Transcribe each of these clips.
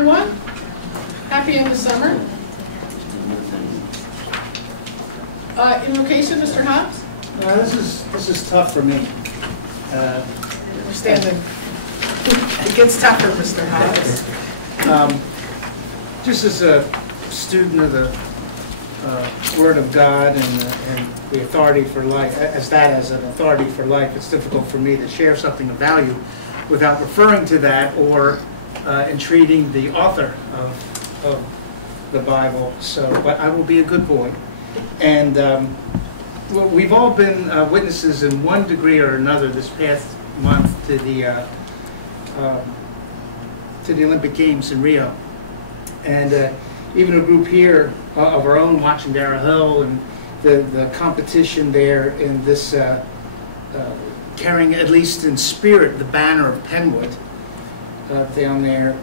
everyone. Happy end of summer. Invocation, Mr. Hobbs? This is tough for me. We're standing. It gets tougher, Mr. Hobbs. Just as a student of the Word of God and the authority for life, as an authority for life, it's difficult for me to share something of value without referring to that or entreating the author of the Bible. So, but I will be a good boy. And we've all been witnesses in one degree or another this past month to the Olympic Games in Rio. And even a group here of our own watching Darrell Hill and the competition there in this, carrying at least in spirit the banner of Penwood down there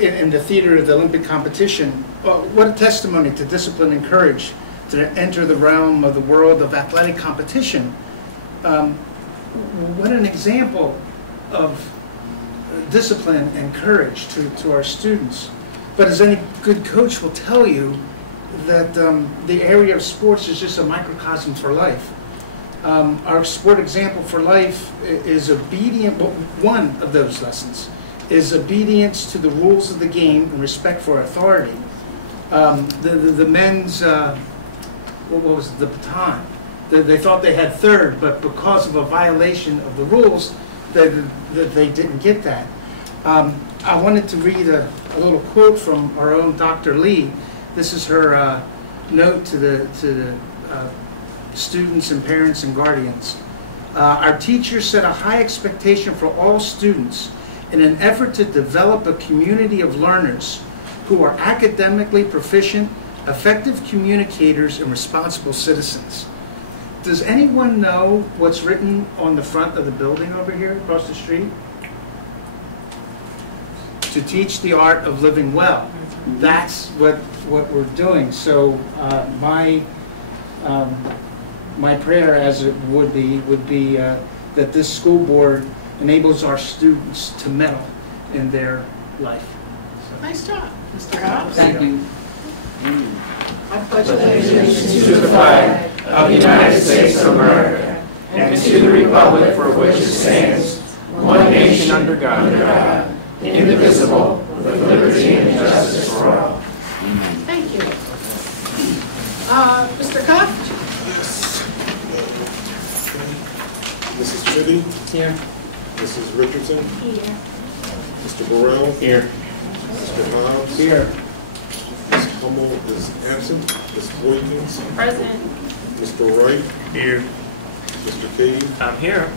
in the theater of the Olympic competition. What a testimony to discipline and courage to enter the realm of the world of athletic competition. What an example of discipline and courage to our students. But as any good coach will tell you, that the area of sports is just a microcosm for life. Our sport example for life is obedient, but one of those lessons is obedience to the rules of the game and respect for authority. The men's, what was it, the baton? They thought they had third, but because of a violation of the rules, they didn't get that. I wanted to read a little quote from our own Dr. Lee. This is her note to the students and parents and guardians. Our teachers set a high expectation for all students in an effort to develop a community of learners who are academically proficient, effective communicators, and responsible citizens. Does anyone know what's written on the front of the building over here across the street? To teach the art of living well. That's what we're doing. So my prayer, as it would be that this school board enables our students to medal in their life. So. Nice job, Mr. Hobbs. Thank you. I pledge allegiance to the flag of the United States of America and to the republic for which it stands, one nation under God, indivisible, with liberty and justice for all. Thank you. Mr. Koch? Mrs. Chitty? Here. Mrs. Richardson? Here. Mr. Burrell? Here. Mr. Hobbs? Here. Ms. Hummel is absent. Ms. Boykins? Present. Mr. Wright? Here. Mr. Cady? I'm here.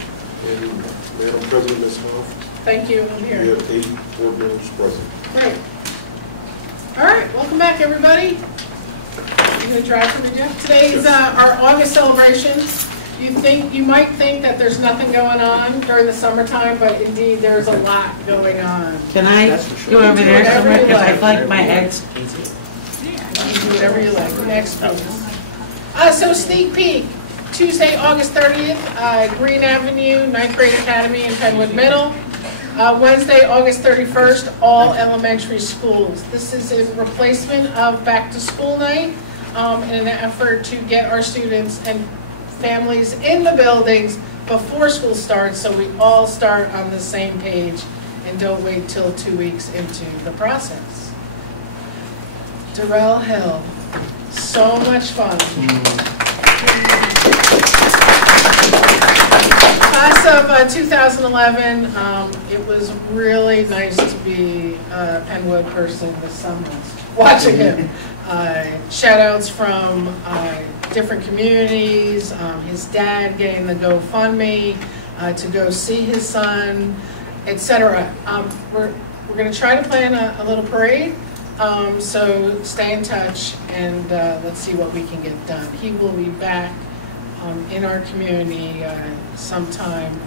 And Madam President, Ms. Hoff? Thank you. I'm We here. have 8 board members present. Great. All right, welcome back, everybody. You gonna drive for me, Jeff? Today's our August celebration. You might think that there's nothing going on during the summertime, but indeed there's a lot going on. Can I go over there somewhere? Because I like my eggs. You can do whatever you like. Next, please. So sneak peek. Tuesday, August 30th, Green Avenue, 9th grade academy in Penwood Middle. Wednesday, August 31st, all elementary schools. This is a replacement of back to school night in an effort to get our students and families in the buildings before school starts, so we all start on the same page and don't wait till 2 weeks into the process. Darrell Hill, so much fun. Class of 2011, it was really nice to be a Penwood person this summer, watching him. Shout outs from different communities, his dad getting the GoFundMe to go see his son, etc. We're going to try to plan a little parade, so stay in touch and let's see what we can get done. He will be back in our community sometime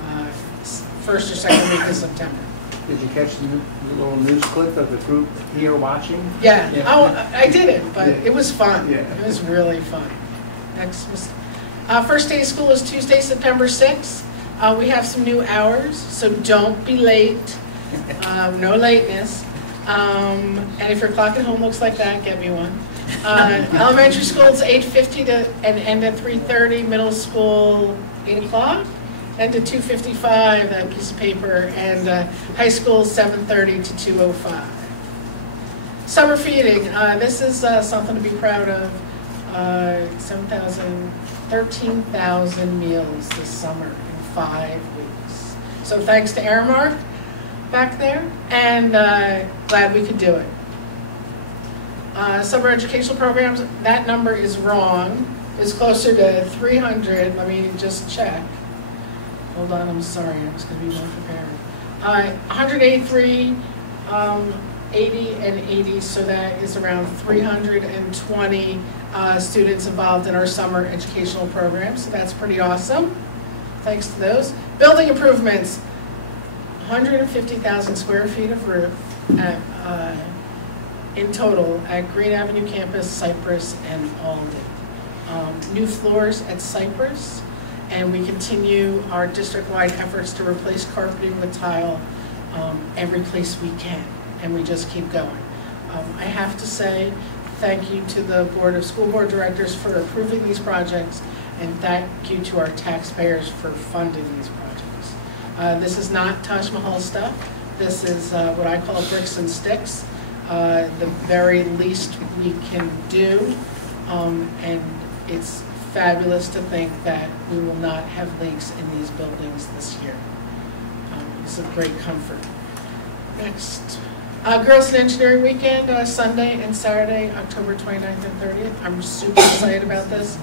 first or second week of September. Did you catch the little news clip of the group here watching? Yeah. Oh, I did it, but it was fun. Yeah. It was really fun. Next, first day of school is Tuesday, September 6th. We have some new hours, so don't be late. No lateness. And if your clock at home looks like that, get me one. Elementary school is 8:50 and end at 3:30. Middle school 8 o'clock, end at 2:55. That piece of paper. And high school 7:30 to 2:05. Summer feeding. This is something to be proud of. 13,000 meals this summer in 5 weeks. So thanks to Aramark back there, and glad we could do it. Summer educational programs, that number is wrong. It's closer to 300. Let me just check. Hold on, I'm sorry, I was going to be more prepared. 183, 80 and 80, so that is around 320 students involved in our summer educational program, so that's pretty awesome. Thanks to those. Building improvements, 150,000 square feet of roof at, in total at Green Avenue campus, Cypress, and Alden. New floors at Cypress, and we continue our district-wide efforts to replace carpeting with tile every place we can, and we just keep going. I have to say thank you to the Board of School Board Directors for approving these projects, and thank you to our taxpayers for funding these projects. This is not Taj Mahal stuff. This is what I call bricks and sticks, the very least we can do, and it's fabulous to think that we will not have leaks in these buildings this year. It's a great comfort. Next. Girls in Engineering Weekend, Sunday and Saturday, October 29th and 30th. I'm super excited about this.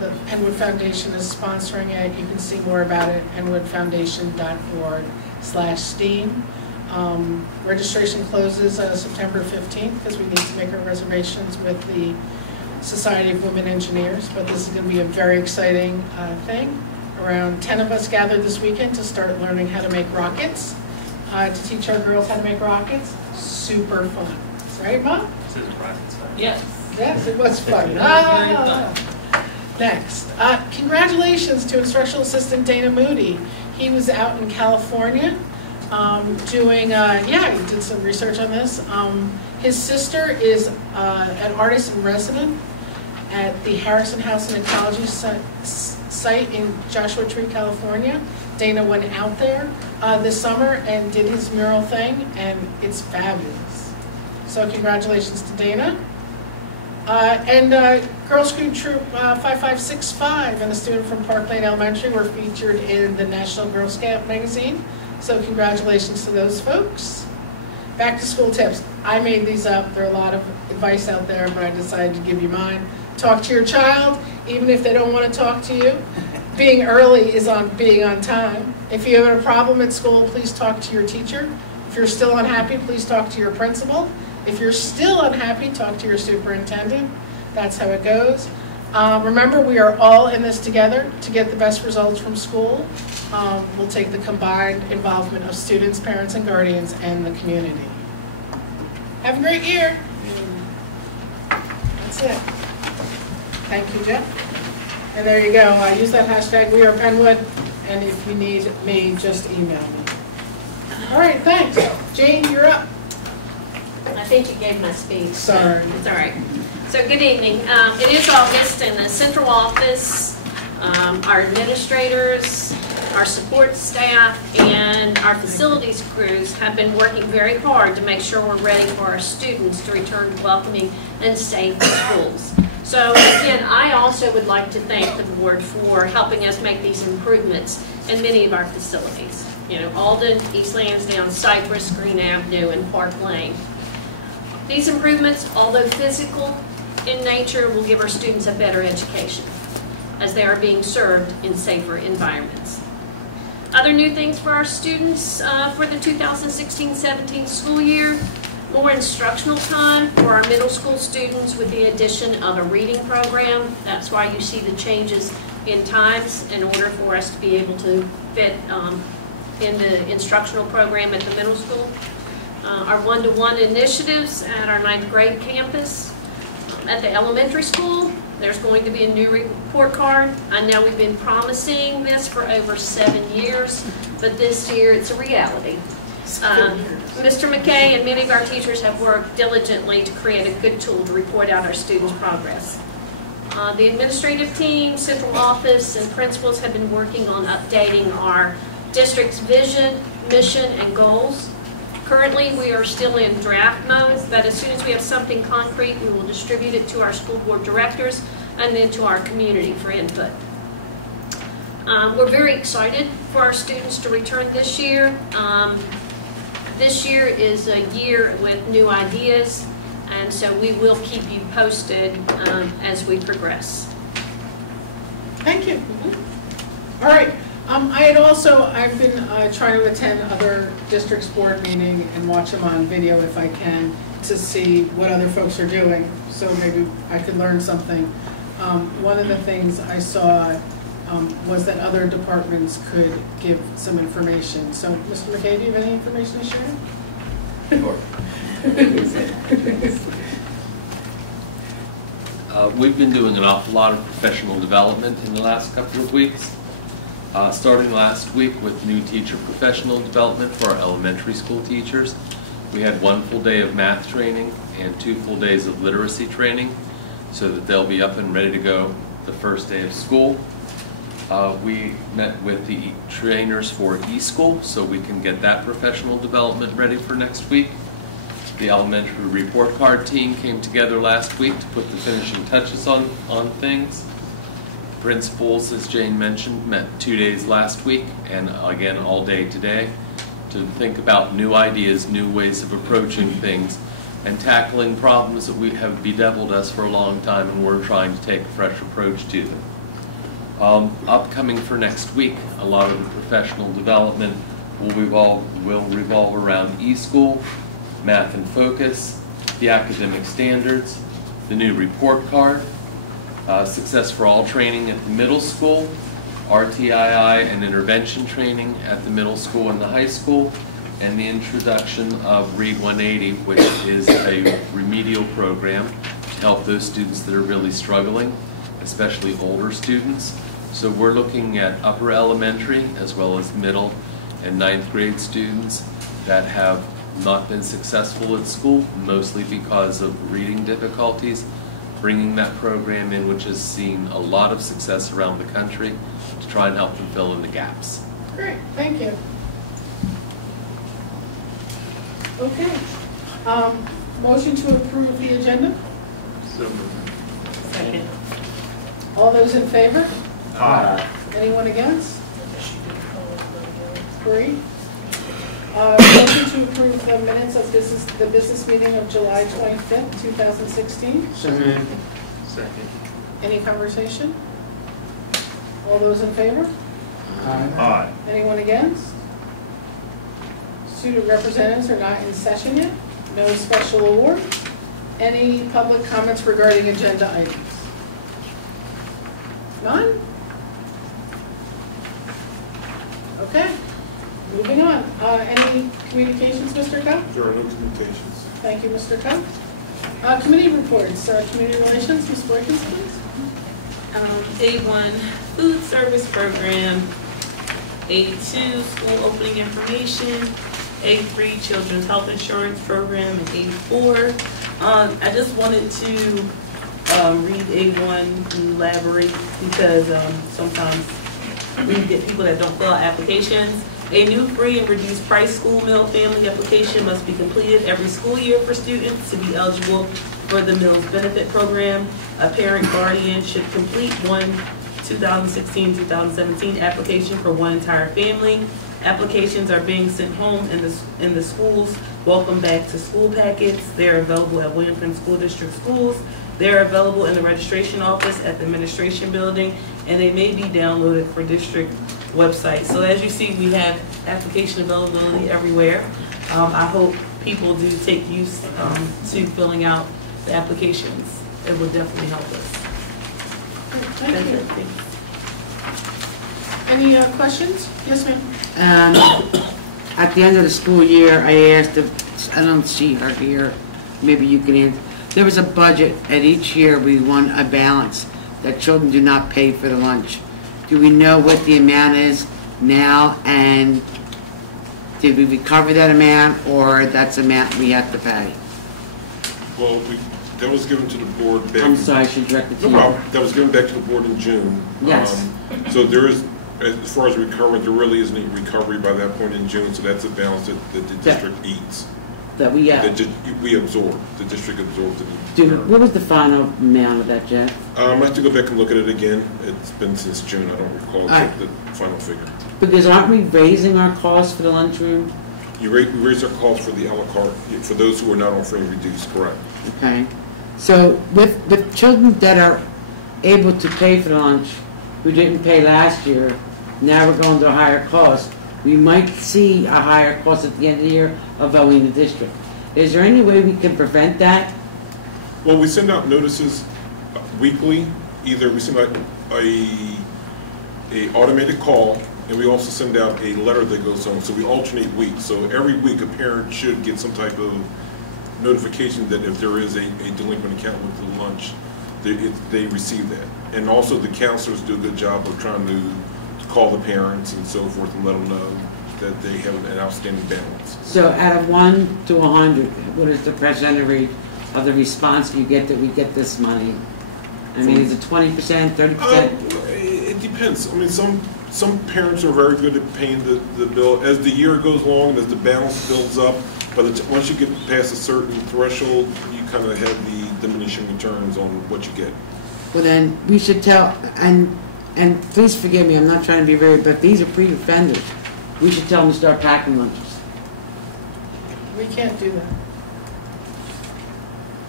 The Penwood Foundation is sponsoring it. You can see more about it at penwoodfoundation.org/STEAM. Registration closes September 15th because we need to make our reservations with the Society of Women Engineers, but this is going to be a very exciting thing. Around 10 of us gathered this weekend to start learning how to make rockets, to teach our girls how to make rockets. Super fun. Right, Mom? Yes. Yes, it was fun. Next. Congratulations to Instructional Assistant Dana Moody. He was out in California doing, he did some research on this. His sister is an artist in resident at the Harrison House and Ecology site in Joshua Tree, California. Dana went out there this summer and did his mural thing, and it's fabulous. So congratulations to Dana. And Girl Scout Troop 5565 and a student from Park Lane Elementary were featured in the National Girl Scout magazine. So congratulations to those folks. Back to school tips. I made these up. There are a lot of advice out there, but I decided to give you mine. Talk to your child, even if they don't want to talk to you. Being early is being on time. If you have a problem at school, please talk to your teacher. If you're still unhappy, please talk to your principal. If you're still unhappy, talk to your superintendent. That's how it goes. Remember, we are all in this together to get the best results from school. We'll take the combined involvement of students, parents, and guardians, and the community. Have a great year. That's it. Thank you, Jeff. And there you go. Use that hashtag #WeArePenwood, and if you need me, just email me. All right, thanks. Jane, you're up. I think you gave my speech. Sorry. It's all right. So good evening. It is August, and the central office, our administrators, our support staff, and our facilities crews have been working very hard to make sure we're ready for our students to return to welcoming and safe schools. So again, I also would like to thank the board for helping us make these improvements in many of our facilities. You know, Alden, East Lansdowne, Cypress, Green Avenue, and Park Lane. These improvements, although physical in nature, will give our students a better education as they are being served in safer environments. Other new things for our students for the 2016-17 school year: more instructional time for our middle school students with the addition of a reading program. That's why you see the changes in times in order for us to be able to fit in the instructional program at the middle school. Our one-to-one initiatives at our 9th grade campus. At the elementary school, there's going to be a new report card. I know we've been promising this for over 7 years, but this year it's a reality. Mr. McKay and many of our teachers have worked diligently to create a good tool to report out our students' progress. The administrative team, central office, and principals have been working on updating our district's vision, mission, and goals. Currently, we are still in draft mode, but as soon as we have something concrete, we will distribute it to our school board directors and then to our community for input. We're very excited for our students to return this year. This year is a year with new ideas, and so we will keep you posted as we progress. Thank you. All right. I've been trying to attend other districts board meeting and watch them on video if I can to see what other folks are doing, so maybe I could learn something. One of the things I saw was that other departments could give some information. So, Mr. McKay, do you have any information to share? Sure. We've been doing an awful lot of professional development in the last couple of weeks. Starting last week with new teacher professional development for our elementary school teachers. We had 1 full day of math training and 2 full days of literacy training so that they'll be up and ready to go the first day of school. We met with the trainers for eSchool so we can get that professional development ready for next week. The elementary report card team came together last week to put the finishing touches on things. Principals, as Jane mentioned, met 2 days last week and again all day today to think about new ideas, new ways of approaching things and tackling problems that have bedeviled us for a long time, and we're trying to take a fresh approach to them. Upcoming for next week, a lot of the professional development will revolve around eSchool, Math and Focus, the academic standards, the new report card, Success for All training at the middle school, RTII and intervention training at the middle school and the high school, and the introduction of Read 180, which is a remedial program to help those students that are really struggling, especially older students. So we're looking at upper elementary as well as middle and 9th grade students that have not been successful at school, mostly because of reading difficulties, bringing that program in, which has seen a lot of success around the country, to try and help them fill in the gaps. Great, thank you. Okay. Motion to approve the agenda? So moved. Second. All those in favor? Aye. Anyone against? Great. Motion to approve the minutes of the business meeting of July 25th, 2016. So moved. Second. Any conversation? All those in favor? Aye. Anyone against? Student representatives are not in session yet. No special award. Any public comments regarding agenda items? None? Okay, moving on. Any communications, Mr. Coe? There are no communications. Thank you, Mr. Coe. Committee reports. Community relations, Ms. Boykins, please. A1 food service program, A2 school opening information, A3 children's health insurance program, and A4. I just wanted to read A1 and elaborate because sometimes we get people that don't fill out applications. A new free and reduced price school meal family application must be completed every school year for students to be eligible for the meals benefit program. A parent guardian should complete one 2016-2017 application for one entire family. Applications are being sent home in the schools. Welcome back to school packets. They're available at Williamson School District schools. They're available in the registration office at the administration building, and they may be downloaded for district websites. So as you see, we have application availability everywhere. I hope people do take use to filling out the applications. It will definitely help us. Thank you. Any questions? Yes, ma'am. At the end of the school year, I asked if, I don't see her here, maybe you can answer. There was a budget, and each year we want a balance that children do not pay for the lunch. Do we know what the amount is now, and did we recover that amount, or that's amount we have to pay? Well, that was given to the board back. I'm sorry, I should direct it to No you. problem. That was given back to the board in June. Yes. So there is, as far as recovery, there really isn't any recovery by that point in June, so that's a balance that the district eats. That we, We absorb, the district absorbs it. what was the final amount of that, Jeff? I have to go back and look at it again. It's been since June, I don't recall Right. the final figure. Because aren't we raising our costs for the lunchroom? We raise our costs for the a la carte, for those who are not on free and reduced, correct? Okay. So with children that are able to pay for lunch, who didn't pay last year, now we're going to a higher cost, we might see a higher cost at the end of the year of owing the district. Is there any way we can prevent that? Well, we send out notices weekly. Either we send out a automated call, and we also send out a letter that goes home. So we alternate weeks. So every week a parent should get some type of notification that if there is a delinquent account with the lunch, they receive that. And also the counselors do a good job of trying to call the parents and so forth and let them know that they have an outstanding balance. So out of 1 to 100, what is the percentage rate of the response you get that we get this money? I mean, is it 20%, 30%? It depends. I mean, some parents are very good at paying the bill. As the year goes along and as the balance builds up, but once you get past a certain threshold, you kind of have the diminishing returns on what you get. Well, then we should tell, and please forgive me, I'm not trying to be rude, but these are pre-offenders. We should tell them to start packing lunches. We can't do that.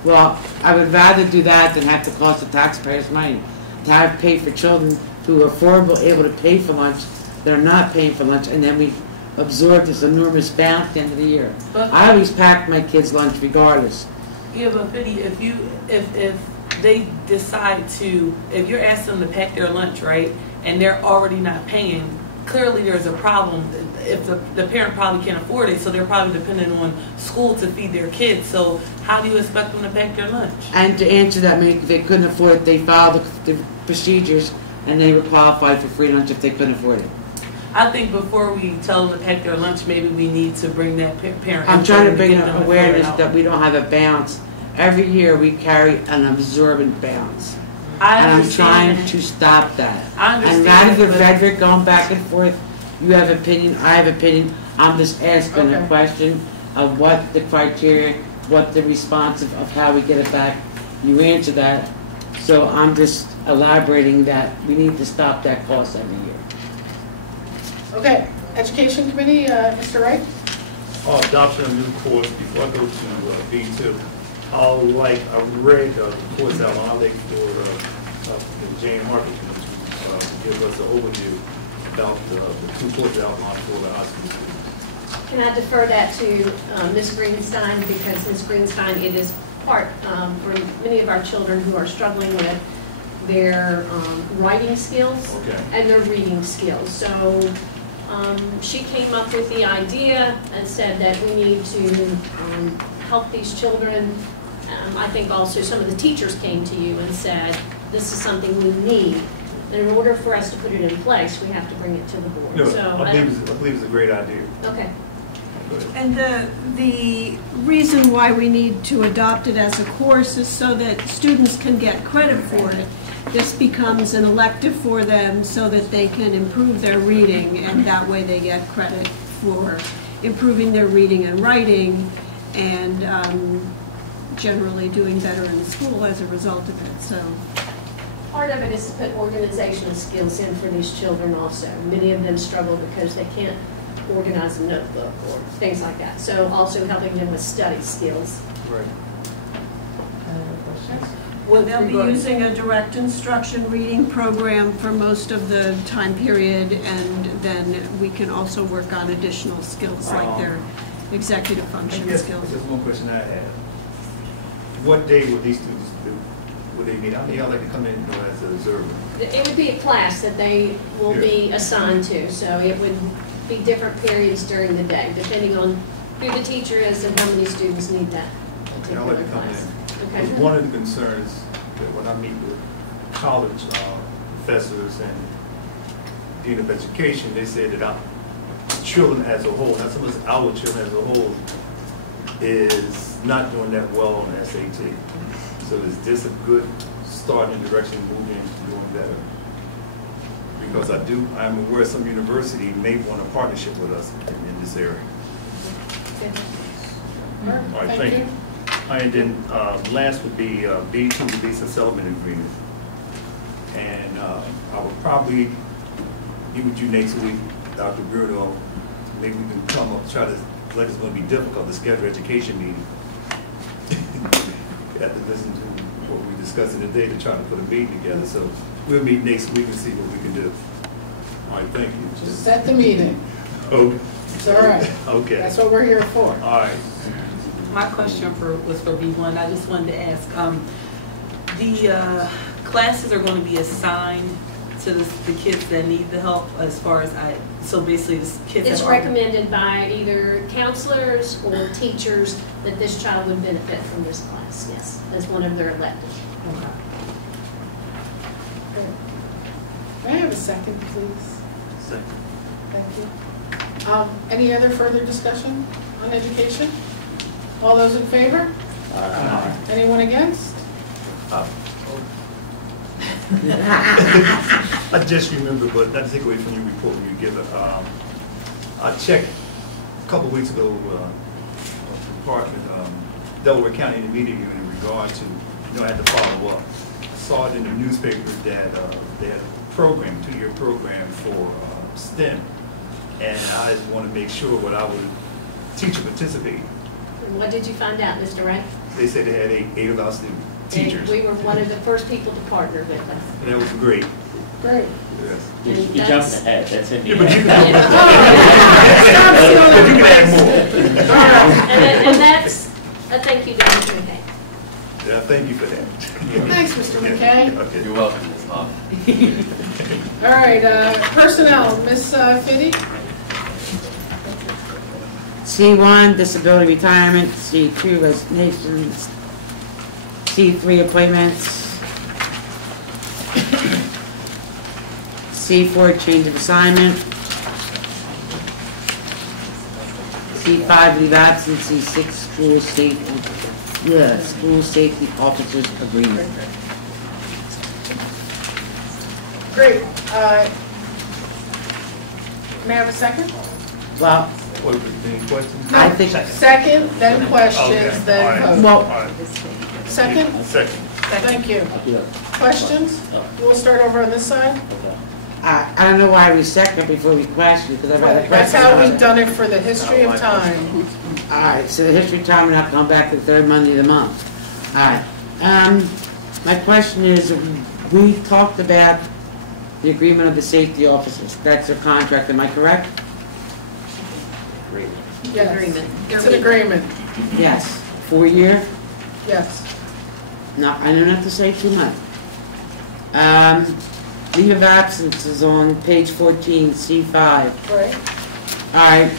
Well, I would rather do that than have to cost the taxpayers money. To have pay for children who are able to pay for lunch, that are not paying for lunch, and then we absorb this enormous balance at the end of the year. But- I always pack my kids' lunch regardless. Yeah, but Biddy, if they decide to, if you're asking them to pack their lunch, right, and they're already not paying, clearly there's a problem. If the parent probably can't afford it, so they're probably dependent on school to feed their kids. So how do you expect them to pack their lunch? And to answer that, maybe if they couldn't afford it, they followed the procedures, and they would qualify for free lunch if they couldn't afford it. I think before we tell them to pack their lunch, maybe we need to bring that parent. I'm trying to get bring them to awareness fill it out. that we don't have a balance. Every year we carry an absorbent balance. I And I'm understand trying that. to stop that. I understand And rather than but- rhetoric going back and forth, you have opinion, I have opinion, I'm just asking a Okay. question of what the criteria, what the response of how we get it back. You answer that, so I'm just elaborating that we need to stop that cost every year. Okay, Education Committee, Mr. Wright? Adoption of new course. Before I go to B2, I read the course outline. I'd like for the Jane Harper to give us an overview about the two course outline for the high school students. Can I defer that to Ms. Greenstein, because Ms. Greenstein, it is part for many of our children who are struggling with their writing skills Okay. and their reading skills. So she came up with the idea and said that we need to help these children. I think also some of the teachers came to you and said, this is something we need. And in order for us to put it in place, we have to bring it to the board. No, So I believe it's a great idea. okay. Go ahead. And the reason why we need to adopt it as a course is so that students can get credit for it. This becomes an elective for them so that they can improve their reading, and that way they get credit for improving their reading and writing, and generally doing better in school as a result of it. So Part of it is to put organizational skills in for these children also. Many of them struggle because they can't organize a notebook or things like that. So also helping them with study skills. Right. they'll be using a direct instruction reading program for most of the time period, and then we can also work on additional skills like their executive function skills. Just one question I had. What day would these students do? Would they meet? How many y'all like to come in as an observer? It would be a class that they will be assigned to, so it would be different periods during the day, depending on who the teacher is and how many students need that And I'd like particular to come class. in. Okay. Because one of the concerns that when I meet with college professors and dean of education, they say that children as a whole, not so much our children as a whole, is not doing that well on the SAT. So is this a good start in direction moving, doing better? Because I'm aware some university may want a partnership with us in this area. All right, thank you. And then last would be B2, the visa settlement agreement. And I will probably meet with you next week, Dr. Bruno. Maybe we can come up, try to, like it's going to be difficult to schedule education meeting. You have to listen to what we discussed today to try to put a meeting together. So we'll meet next week and see what we can do. All right, thank you. Just set the meeting. Okay. It's all right. Okay. That's what we're here for. All right. My question was for B1. I just wanted to ask, the classes are going to be assigned to the kids that need the help as far as so basically the kids It's that are- recommended by either counselors or teachers that this child would benefit from this class, yes, as one of their electives. Okay. May I have a second, please? Second. Thank you. Any other further discussion on education? All those in favor? Anyone against? I just remember, but not to take away from your report when you give it. I checked a couple of weeks ago, Department, Delaware County Intermediate Unit in regard to, I had to follow up. I saw it in the newspaper that they had a program, 2-year program for STEM, and I just want to make sure what I would teach and participate. What did you find out, Mr. Ray? They said they had eight of our teachers, We were one of the first people to partner with them. and that was great. Great. Yes. You jumped ahead, that's it. Yeah, but you Stop can add more. And that's a thank you to Mr. McKay. Yeah, thank you for that. Thanks, Mr. McKay. Okay. You're welcome, Ms. Hoff. All right, personnel, Ms. Fitty? C1, disability retirement. C2, resignations. C3, appointments. C4, change of assignment. C5, leave absence. C6, school safety officers agreement. Great. May I have a second? Well, What, any questions? I think, Second, then questions, Okay, then all right. vote. well, All right. Second? Second. Thank you. Questions? We'll start over on this side. I don't know why we second before we question, because I've had a That's question. how we've done it for the history of time. All right, so the history of time, we're not going back to the third Monday of the month. All right. My question is, we talked about the agreement of the safety officers. That's their contract, am I correct? Yes. Agreement. It's an agreement, Yes. 4-year? yes. No, I don't have to say too much. Leave of absence is on page 14, C5. Right? All right.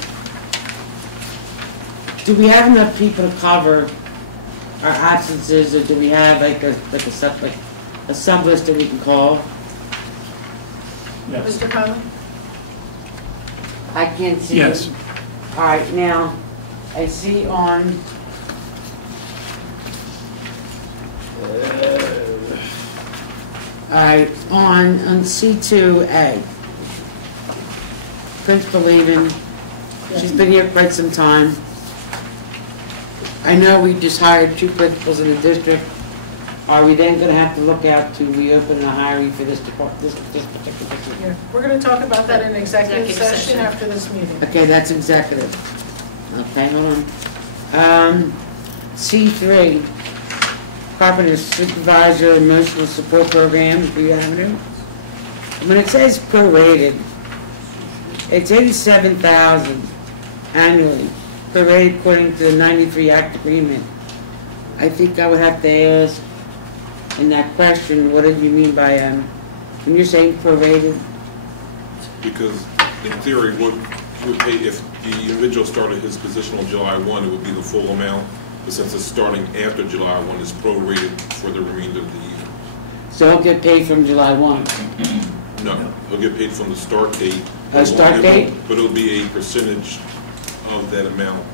Do we have enough people to cover our absences, or do we have like a sub list that we can call? Mr. Conlon? I can't see. Yes. All right, now, I see on, all right, on C2A, Principal Levin, she's been here quite some time. I know we just hired 2 principals in the district. Are we then gonna have to look out to reopen the hiring for this department, this particular district? Yeah. We're going to talk about that in executive Executive session session. after this meeting. Okay, that's executive. Okay, hold on. C3, Carpenter Supervisor Emotional Support Program, Green Avenue. When it says prorated, it's $87,000 annually, prorated according to the 93 Act agreement. I think I would have to ask in that question, what did you mean by, when you're saying prorated? Because in theory, what would pay, if the individual started his position on July 1, it would be the full amount. But since it's starting after July 1, it's prorated for the remainder of the year. So he'll get paid from July 1. No, he'll get paid from the start date. Start date? But it'll be a percentage of that amount,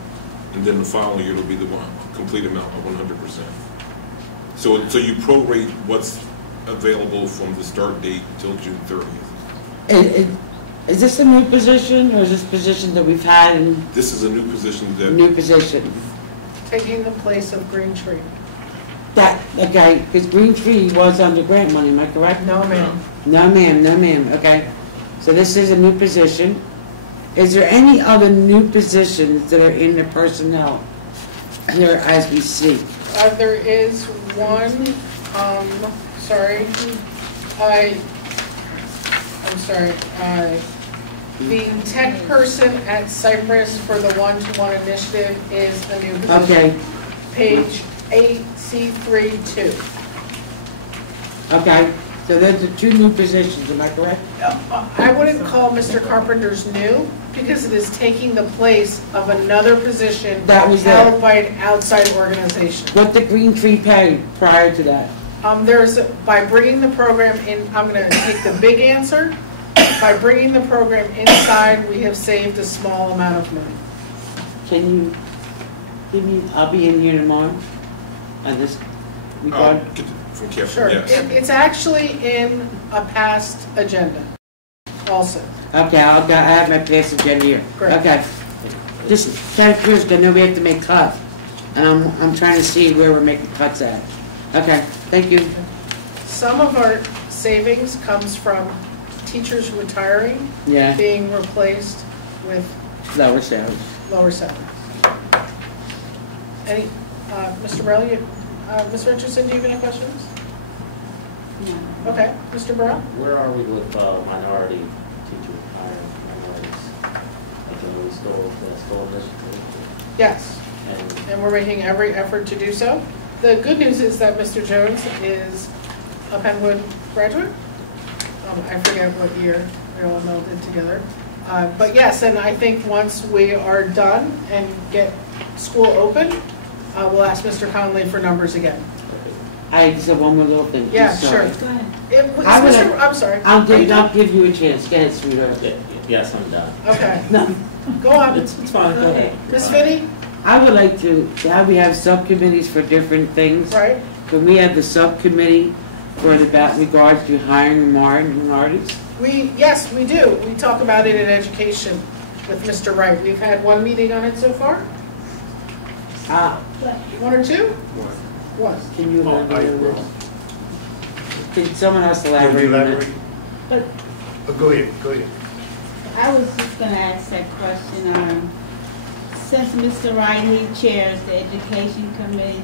and then the following year it'll be the complete amount of 100%. So you prorate what's available from the start date till June 30th. Is this a new position, or is this a position that we've had in? This is a new position that. New position. Taking the place of Green Tree. Okay, because Green Tree was under grant money, am I correct? No, ma'am. No, ma'am, no, ma'am, okay. So this is a new position. Is there any other new positions that are in the personnel here as we speak? There is one, sorry, I'm sorry, the tech person at Cypress for the one-to-one initiative is a new position. Okay, Page 8C32. okay, so those are two new positions, am I correct? I wouldn't call Mr. Carpenter's new, because it is taking the place of another position That was held it. by an outside organization. What did Green Tree pay prior to that? By bringing the program in, I'm gonna take the big answer. By bringing the program inside, we have saved a small amount of money. Can you give me, I'll be in here tomorrow on this regard. From Kevin, Sure, yes. it's actually in a past agenda also. Okay, I have my past agenda here. Great. Okay. Just kind of curious, because I know we have to make cuts. I'm trying to see where we're making cuts at. Okay, thank you. Some of our savings comes from teachers retiring, Yeah, being replaced with lower salaries. lower salaries. Any, Mr. Morelli, Ms. Richardson, do you have any questions? No. Okay, Mr. Burrow? Where are we with minority teacher hiring minorities? Like, we stole initiative. Yes, and we're making every effort to do so. The good news is that Mr. Jones is a Penwood graduate. I forget what year we all melded together. But yes, and I think once we are done and get school open, we'll ask Mr. Conley for numbers again. I just have one more little thing. I'm Yeah, sorry. sure. Go ahead. I'm sorry. I'll give you a chance. Go ahead, sweetheart. Yes, I'm done. Okay, No, go on. It's fine, go ahead. Ms. Finney, I would like to, now we have subcommittees for different things. right? Can we have the subcommittee for regards to hiring minorities? Yes, we do. We talk about it in education with Mr. Wright. We've had one meeting on it so far? One or two? One. Can you I elaborate on will. this? Can someone else Would elaborate you on that? elaborate? Go ahead. I was just gonna ask that question, since Mr. Wright, he chairs the education committee,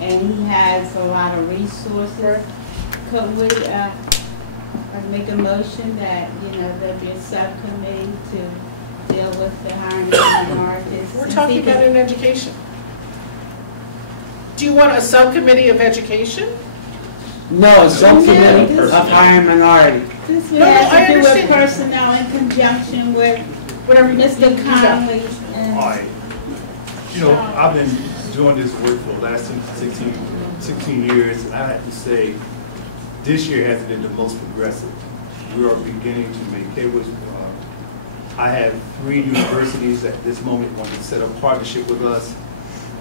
and he has a lot of resources, could we, make a motion that, there be a subcommittee to deal with the hiring of minorities? We're talking about in education. Do you want a subcommittee of education? No, a subcommittee Yeah, of hiring minority. This No, I has to do with understand. personnel in conjunction with Whatever you Mr. got. Conley and. All right. I've been doing this work for the last 16 years, and I have to say, this year has been the most progressive. We are beginning to make, I have 3 universities at this moment want to set up partnership with us.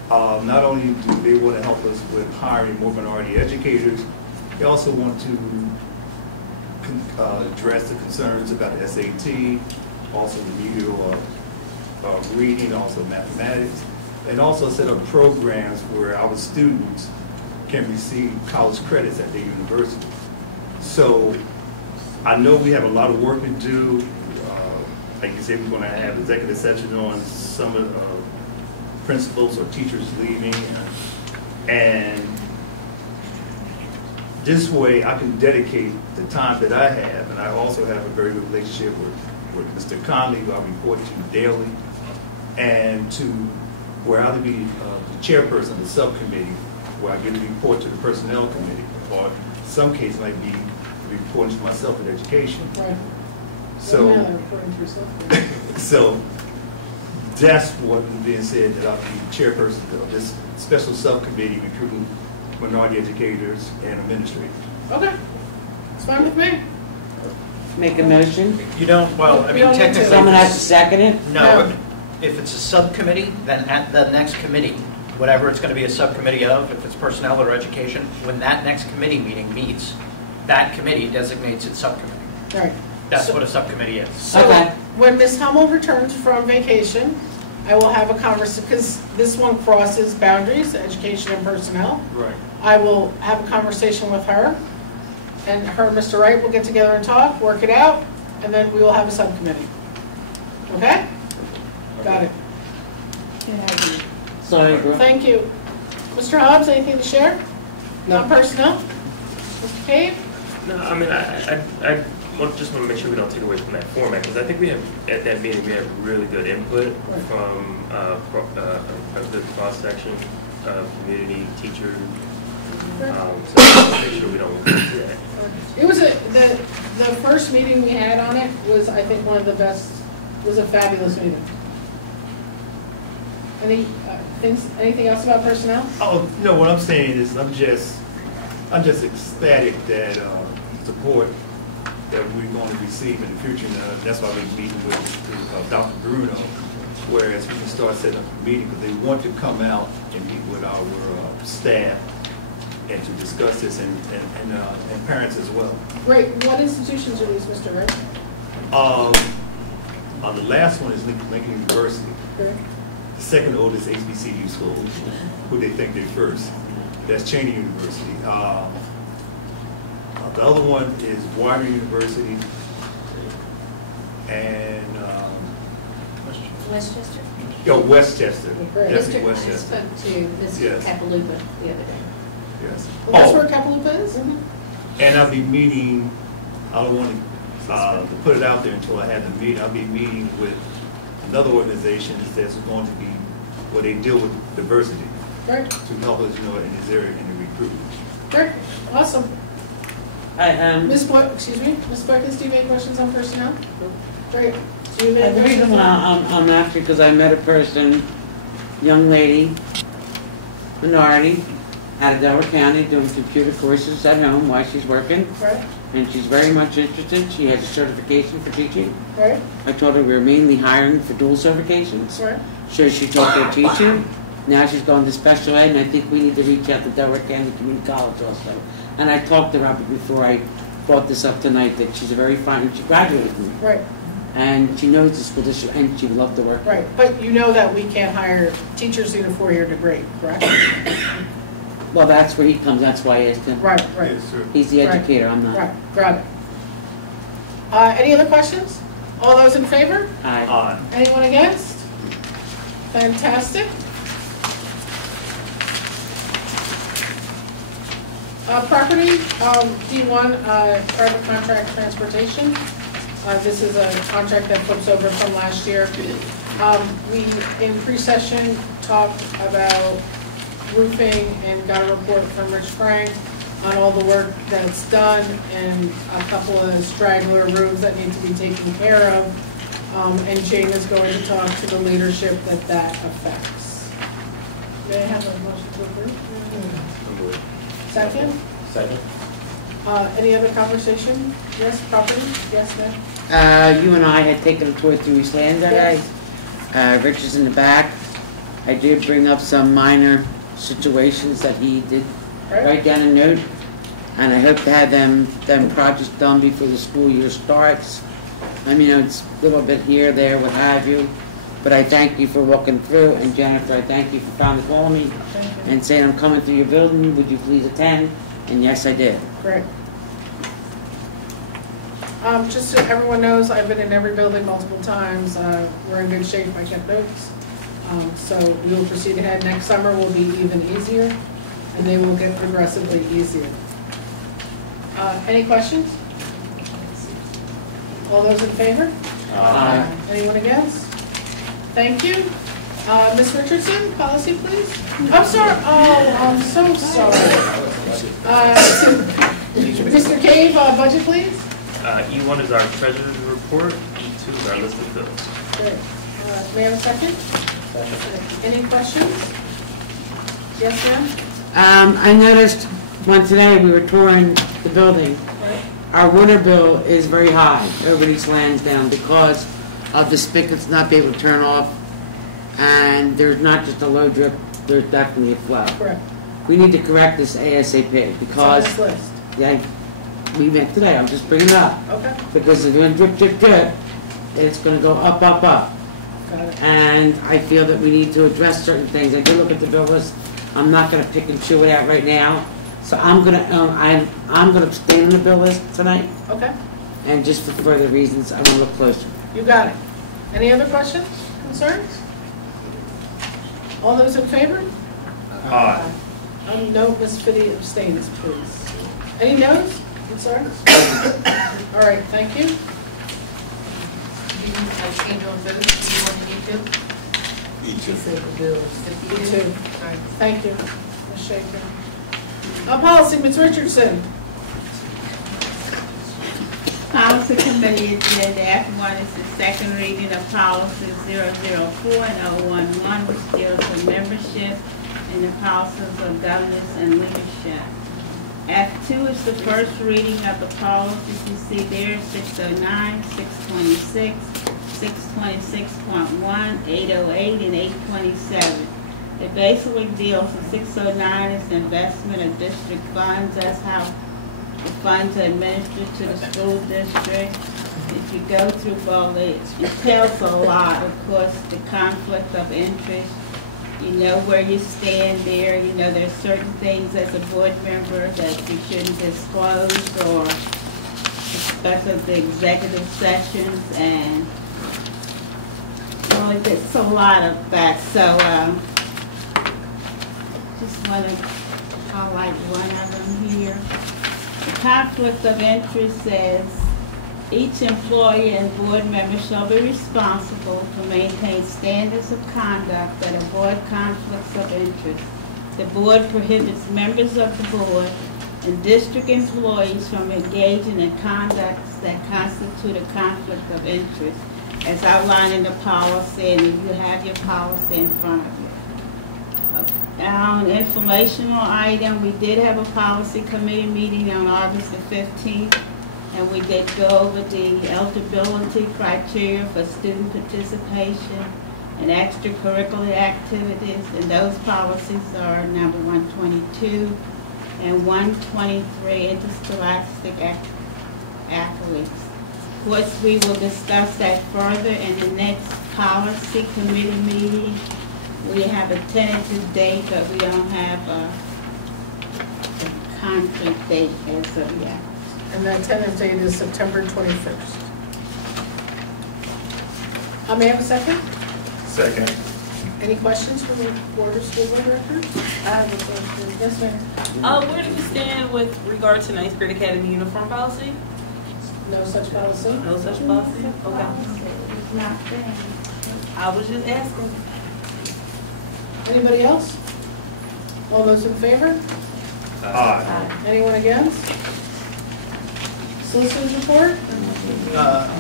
Not only do they want to help us with hiring more minority educators, they also want to address the concerns about the SAT, also the need of reading, also mathematics, and also set up programs where our students can receive college credits at their university. So I know we have a lot of work to do. Like you said, we're going to have executive session on some of the principals or teachers leaving, and this way I can dedicate the time that I have, and I also have a very good relationship with Mr. Conley, who I report to daily, and to where I'll be the chairperson of the subcommittee, where I get to report to the personnel committee, or in some cases might be reporting to myself in education. Right. So, Yeah, according to yourself. so that's what is being said, that I'll be chairperson of this special subcommittee recruiting minority educators and administrators. Okay, it's fine with me. make a motion? You don't, well, I We mean, don't need to. technically. Someone has to second it? No, if it's a subcommittee, then at the next committee, whatever it's going to be a subcommittee of, if it's personnel or education, when that next committee meeting meets, that committee designates its subcommittee. Right. That's what a subcommittee is. So Okay. when Ms. Hummel returns from vacation, I will have a conversation, because this one crosses boundaries, education and personnel. Right. I will have a conversation with her, and her and Mr. Wright will get together and talk, work it out, and then we will have a subcommittee. Okay? Got it. Sorry, bro. Thank you. Mr. Hobbs, anything to share? No. Personnel? Mr. Cave? No, I mean, I just want to make sure we don't take away from that format, because I think we have, at that meeting, we had really good input from a good cross-section of community, teachers. So make sure we don't do that. It was the first meeting we had on it was, I think, one of the best, was a fabulous meeting. Anything else about personnel? Oh, no, what I'm saying is I'm just ecstatic that support that we're going to receive in the future. And that's why we're meeting with Dr. Bruno, whereas we can start setting up a meeting because they want to come out and meet with our staff and to discuss this and parents as well. Great. What institutions are these, Mr. Wright? The last one is Lincoln University. Great. The second oldest HBCU school, who they think they're first. That's Cheney University. The other one is Widener University and Westchester? Westchester. Great. Definitely I Westchester. spoke to Mr. Yes. Capalupa the other day. Yes. Well, that's where Kapalupa is? And I'll be meeting, I don't want to put it out there until I have the meeting. I'll be meeting with another organization that's going to be where they deal with diversity. Great. To help us, in this area in the recruitment. Great. Awesome. Ms. Boykins, do you have any questions on personnel? No. Great. Do you have any The reason questions? why I'm asking, because I met a person, young lady, minority, out of Delaware County, doing computer courses at home while she's working. Right. And she's very much interested. She has a certification for teaching. Right. I told her we were mainly hiring for dual certifications. Right. So she talked to a teacher. Now she's going to special ed, and I think we need to reach out to Delaware County Community College also. And I talked to her before I brought this up tonight that she's a very fine, she graduated from me. Right. And she knows the school district, and she would love to work. Right. But you know that we can't hire teachers in a 4-year degree, correct? Well, that's where he comes, that's why I asked him. Right, right. Yes, sir. He's the Right. educator, I'm not. Right. Got it. Any other questions? All those in favor? Aye. Anyone against? Fantastic. Property, D1, private contract transportation. This is a contract that flips over from last year. We, in pre-session, talked about roofing and got a report from Rich Frank on all the work that's done and a couple of straggler roofs that need to be taken care of. And Jane is going to talk to the leadership that affects. May I have a motion to approve? Second? Second. Any other conversation? Yes, property? Yes, ma'am? You and I had taken a tour through East Land that day. Rich is in the back. I did bring up some minor situations that he did write down a note. And I hope to have them projects done before the school year starts. I mean, it's a little bit here, there, what have you. But I thank you for walking through, and Jennifer, I thank you for finally calling me and saying I'm coming through your building, would you please attend? And yes, I did. Great. Just so everyone knows, I've been in every building multiple times. We're in good shape. I kept notes. So we will proceed ahead. Next summer will be even easier, and they will get progressively easier. Any questions? All those in favor? Aye. Anyone against? Thank you. Ms. Richardson, policy, please. I'm sorry. Oh, I'm so sorry. Mr. Cave, budget, please. E1 is our treasurer's report. E2 is our list of bills. Great. May I have a second? Any questions? Yes, ma'am? I noticed when today we were touring the building, Right. our winter bill is very high. Everybody slams down because of the spigots not being able to turn off. And there's not just a low drip, there's definitely a flow. Correct. We need to correct this ASAP because, It's on this list. yeah, we met today, I'm just bringing it up. Okay, Because if it's drip, drip, drip, it's gonna go up, up, up. got it. And I feel that we need to address certain things. I did look at the bill list. I'm not gonna pick and chew it out right now. So I'm gonna abstain on the bill list tonight. Okay, And just for further reasons, I'm gonna look closer. you got it. Any other questions, concerns? All those in favor? Aye. No, Ms. Fitty abstains, please. Any no's, concerns? All right, thank you. Change on vote, do you want to do? Each She of said the bill is You 52. too. Thank you, Ms. Shaker. Policy, Ms. Richardson. Policy Committee agenda, F1 is the second reading of policy 004 and 011, which deals with membership and the policies of governance and leadership. F2 is the first reading of the policies you see there, 609, 626, 626.1, 808, and 827. It basically deals with 609 is the investment of district funds. That's how the funds are administered to the school district. If you go through all the, it tells a lot, of course, the conflict of interest. You know where you stand there. You know there's certain things as a board member that you shouldn't disclose, or especially the executive sessions, and well, it's a lot of that. So just want to highlight one of them here. The conflict of interest says each employee and board member shall be responsible to maintain standards of conduct that avoid conflicts of interest. The board prohibits members of the board and district employees from engaging in conducts that constitute a conflict of interest, as outlined in the policy, and you have your policy in front of you. On informational item, we did have a policy committee meeting on August the 15th. And we did go over the eligibility criteria for student participation and extracurricular activities. And those policies are number 122 and 123, interscholastic athletes. Of course, we will discuss that further in the next policy committee meeting. We have a tentative date, but we don't have a concrete date as of yet. And that tentative date is September 21st. May I have a second? Second. Any questions for the Board of School Board Directors? I have a question. Yes, ma'am. Where do we stand with regard to ninth grade academy uniform policy? No such policy? No such policy? Okay. It's not there. I was just asking. Anybody else? All those in favor? Aye. Anyone against? Solicitors report?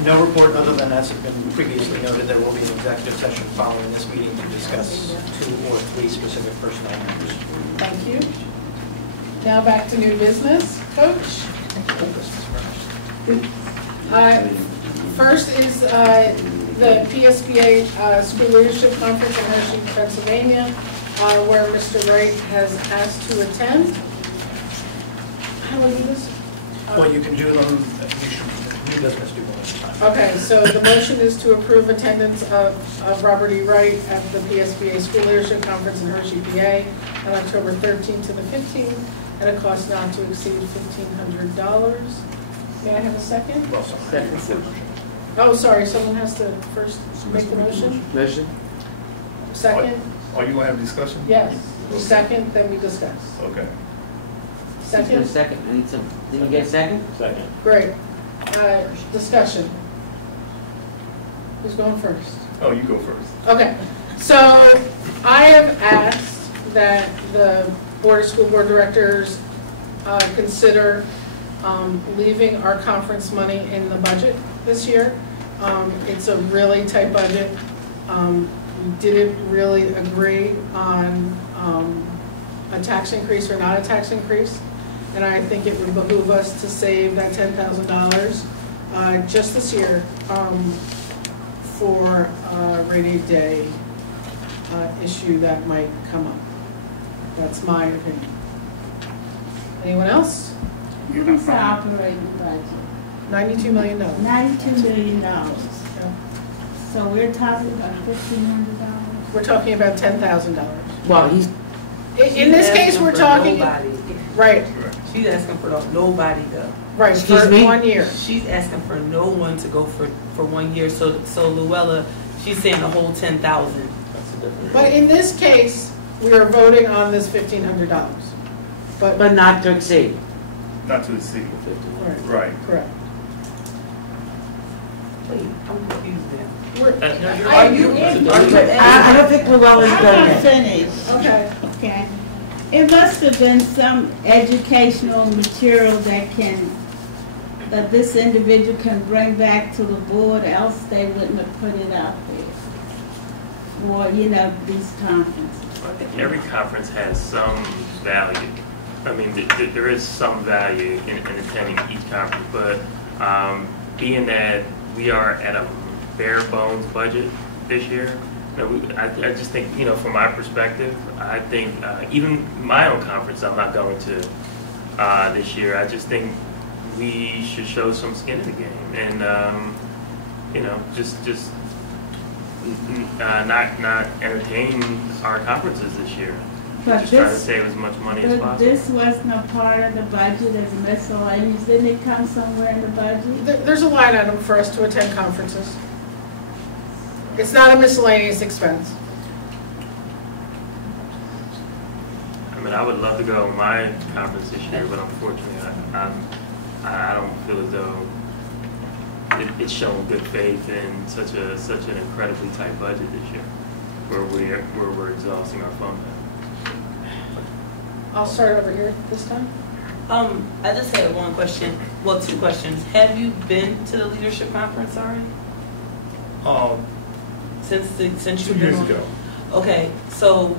No report other than, as has been previously noted, there will be an executive session following this meeting to discuss 2 or 3 specific personnel matters. Thank you. Now back to new business. Coach? First is the PSBA School Leadership Conference in Hershey, Pennsylvania, where Mr. Wright has asked to attend. How do we do this? Well, you can do them, you should, new business, do them at a time. Okay, so the motion is to approve attendance of Robert E. Wright at the PSBA School Leadership Conference in Hershey, PA, on October 13th to the 15th, at a cost not to exceed $1,500. May I have a second? Well, Second. Oh, sorry, someone has to first make the motion? Motion? Second? Are you going to have a discussion? Yes. Second, then we discuss. Okay. Second? Second, I need some, did you get a second? Second. Great. Discussion. Who's going first? Oh, you go first. Okay, so I have asked that the Board of School Board Directors consider leaving our conference money in the budget this year. It's a really tight budget. We didn't really agree on a tax increase or not a tax increase. and I think it would behoove us to save that $10,000 just this year for a rainy day issue that might come up. That's my opinion. Anyone else? What is the operating budget? $92 million. $92 million. So we're talking about $1,500? We're talking about $10,000. Well, he's, in this case, we're talking, right, She's asking for nobody though. right, Excuse for me? 1 year. She's asking for no one to go for 1 year. So Luella, she's saying the whole 10,000. That's a different. But in this case, we are voting on this $1,500. but not to exceed. Not to exceed. Right, Right. correct. Wait, I'm confused now. We're- Are you? I don't think Luella's I'm done gonna that. finish. Okay. Okay. It must have been some educational material that this individual can bring back to the board, else they wouldn't have put it out there. Or, these conferences. I think every conference has some value. I mean, there is some value in attending each conference, but being that we are at a bare bones budget this year, I just think, from my perspective, I think even my own conference I'm not going to this year. I just think we should show some skin in the game and, just not entertain our conferences this year. But Just try to save as much money as But possible. this wasn't a part of the budget as miscellaneous. Didn't it come somewhere in the budget? There's a line item for us to attend conferences. It's not a miscellaneous expense. I mean, I would love to go to my conference this year, but unfortunately, I don't feel as though it's showing good faith in such an incredibly tight budget this year, where we're exhausting our fund balance. I'll start over here this time. I just had one question. Well, two questions. Have you been to the leadership conference already? Since you've 2 been years on? ago. Okay, so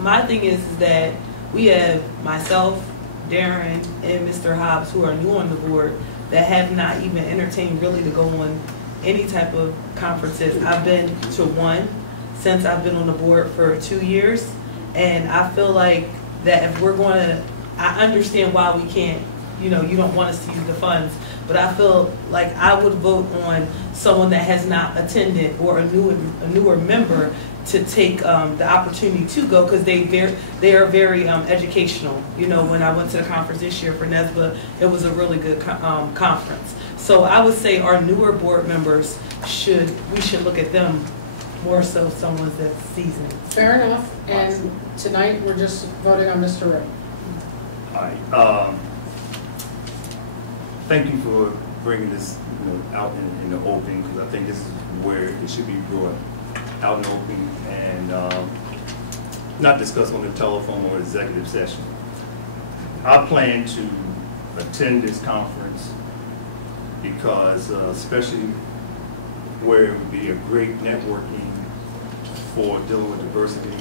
my thing is that we have myself, Darren, and Mr. Hobbs, who are new on the board, that have not even entertained really to go on any type of conferences. I've been to one since I've been on the board for 2 years, and I feel like that if we're going to, I understand why we can't, you don't want us to use the funds, but I feel like I would vote on someone that has not attended or a newer member to take the opportunity to go, because they are very educational. When I went to the conference this year for NESBA, it was a really good conference. So I would say our newer board members we should look at them more so someone that's seasoned. Fair enough. And tonight, we're just voting on Mr. Ray. All right. Thank you for bringing this out in the open, because I think this is where it should be brought out in the open and not discussed on the telephone or executive session. I plan to attend this conference because, especially where it would be a great networking for dealing with diversity.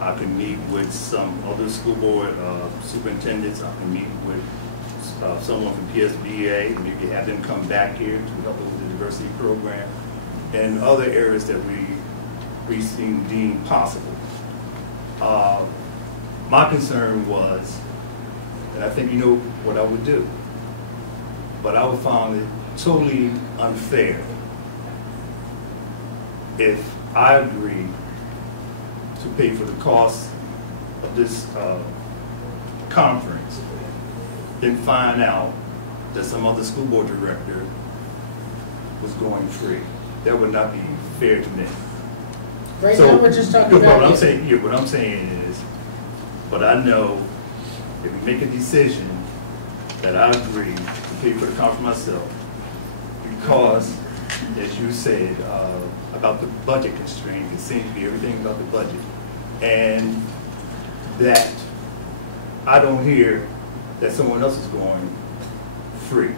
I can meet with some other school board superintendents. I can meet with someone from PSBA, maybe have them come back here to help with the diversity program and other areas that we deem possible. My concern was, and I think you know what I would do, but I would find it totally unfair if I agreed to pay for the cost of this conference, then find out that some other school board director was going free. That would not be fair to me. Right now, we're just talking about. What I'm saying is, but I know if we make a decision that I agree to pay for the conference myself, because, as you said, about the budget constraint, it seems to be everything about the budget, and that I don't hear that someone else is going free.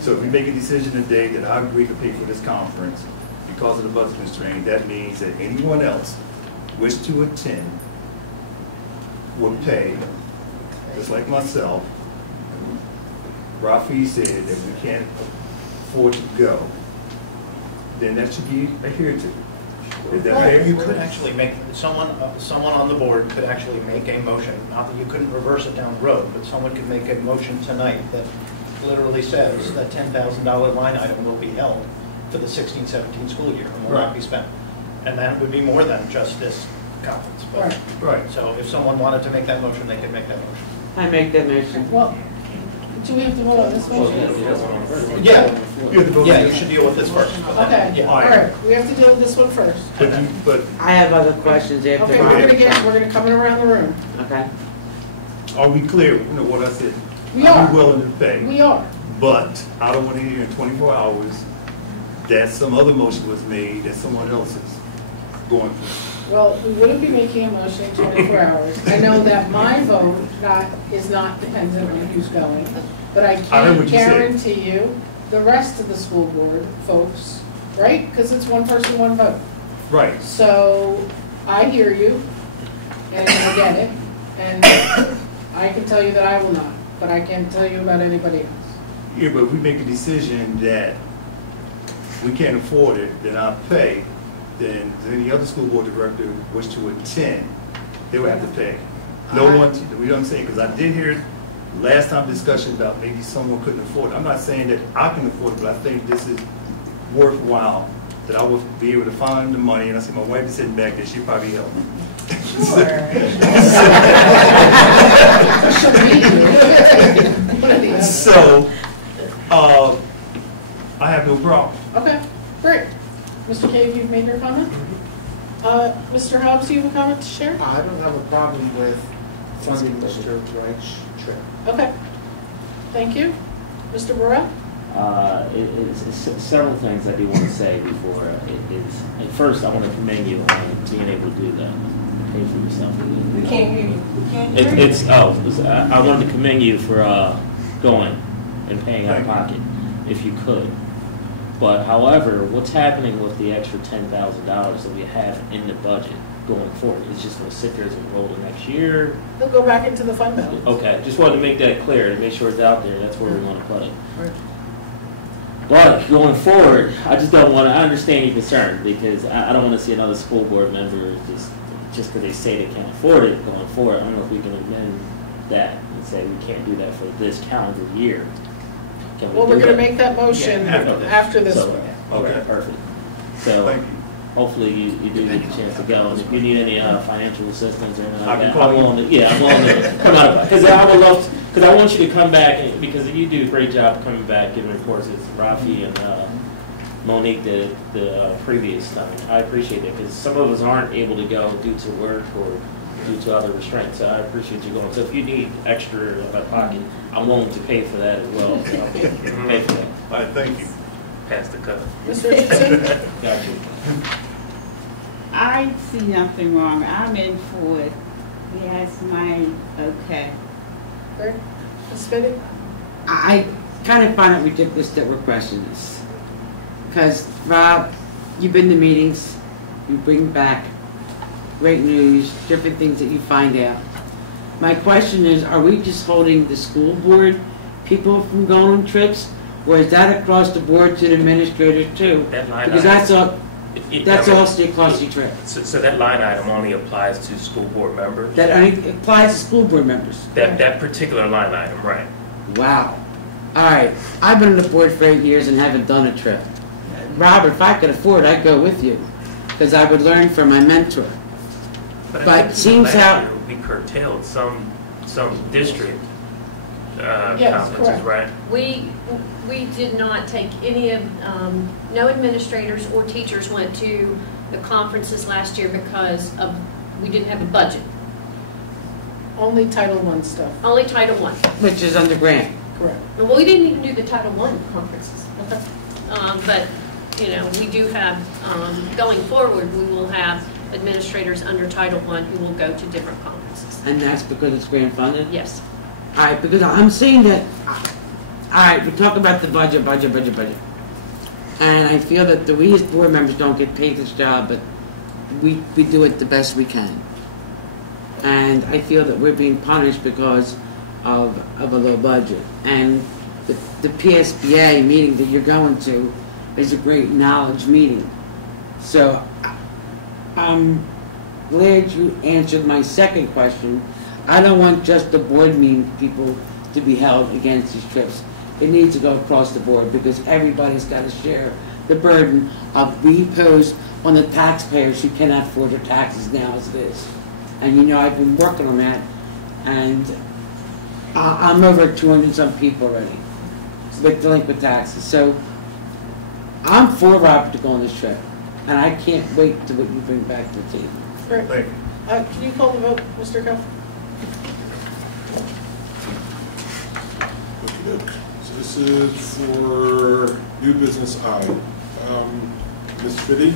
So if we make a decision today that I agree to pay for this conference because of the budget constraint, that means that anyone else wish to attend would pay just like myself, Rafi said that we can't afford to go, then that should be adhered to. Is that fair? You could actually make, someone on the board could actually make a motion, not that you couldn't reverse it down the road, but someone could make a motion tonight that literally says that $10,000 line item will be held for the 16-17 school year and will not be spent. And that would be more than just this conference. But- Right. So if someone wanted to make that motion, they could make that motion. I make that motion. Well, do we have to vote on this one? Yeah, you should deal with this first. Okay, Yeah. all right, we have to deal with this one first. But I have other questions after. Okay, we're gonna come in around the room. Okay. are we clear, you know, what I said? We are. I'm willing to pay. We are. But I don't want to hear in 24 hours that some other motion was made that someone else is going for. Well, we wouldn't be making a motion in 24 hours. I know that my vote is not dependent on who's going, but I heard can what you said. guarantee you the rest of the school board folks, right? Because it's one person, one vote. Right. So I hear you, and I get it, and I can tell you that I will not, but I can't tell you about anybody else. Yeah, but if we make a decision that we can't afford it, then I'll pay, then any other school board director wish to attend, they would have to pay. No one, you know what I'm saying? Because I did hear last time discussion about maybe someone couldn't afford it. I'm not saying that I can afford it, but I think this is worthwhile, that I would be able to find the money, and I see my wife is sitting back there, she'd probably help me. So, I have no problem. Okay, great. Mr. Cave, you've made your comment? Mr. Hobbs, you have a comment to share? I don't have a problem with funding Mr. Wright's trip. Okay, thank you. Mr. Burrell? It's several things I do want to say before at first I want to commend you on being able to do that. Pay for yourself. We can't hear you. I wanted to commend you for going and paying out of pocket if you could. But however, what's happening with the extra $10,000 that we have in the budget going forward? It's just going to sit there as a roll the next year. They'll go back into the fund balance. Okay, just wanted to make that clear, to make sure it's out there. That's where we want to put it. Right. But going forward, I just don't want to. I understand your concern because I don't want to see another school board member just because they say they can't afford it going forward. I don't know if we can amend that and say we can't do that for this calendar year. Well, we're going to make that motion after this one. Okay, perfect. So hopefully you do get the chance to go. And if you need any financial assistance or anything like that, I'm willing to come out of it. Because I would love to, because I want you to come back, because you do a great job coming back, giving reports as Rafi and Monique did the previous time. I appreciate it because some of us aren't able to go due to work or due to other restraints. So I appreciate you going. So if you need extra in my pocket, I'm willing to pay for that as well. So I'll pay for that. All right, thank you. Pass the cup. Mr. Richardson? Got you. I see nothing wrong. I'm in for it. Yes, mine, okay. Great. Ms. Fitty? I kind of find it ridiculous that we're questioning this. Because, Rob, you've been to meetings, you bring back great news, different things that you find out. My question is, are we just holding the school board people from going on trips? Or is that across the board to the administrators too? That line Because item- that's all state costly trip. So that line item only applies to school board members? That only applies to school board members. That particular line item, right. Wow. All right. I've been on the board for 8 years and haven't done a trip. Robert, if I could afford, I'd go with you because I would learn from my mentor. But I But think seems last how year we curtailed some district Yes, conferences, correct. right? We did not take any of, no administrators or teachers went to the conferences last year because we didn't have a budget. Only Title I stuff. Only Title I. which is under grant. Correct. Well, we didn't even do the Title I conferences. But, you know, we do have, going forward, we will have administrators under Title I who will go to different conferences. And that's because it's grant funded? Yes. All right, because I'm seeing that, all right, we talk about the budget. And I feel that we as board members don't get paid this job, but we do it the best we can. And I feel that we're being punished because of a low budget. And the PSBA meeting that you're going to is a great knowledge meeting. So I'm glad you answered my second question. I don't want just the board meeting people to be held against these trips. It needs to go across the board because everybody's got to share the burden of we impose on the taxpayers who cannot afford their taxes now as it is. And you know, I've been working on that, and I'm over 200-some people already with delinquent taxes. So I'm for Robert to go on this trip, and I can't wait to what you bring back to the table. Great. Thank you. Can you call the vote, Mr. Cuff? Okey-doke. So this is for new business I. Ms. Fitty?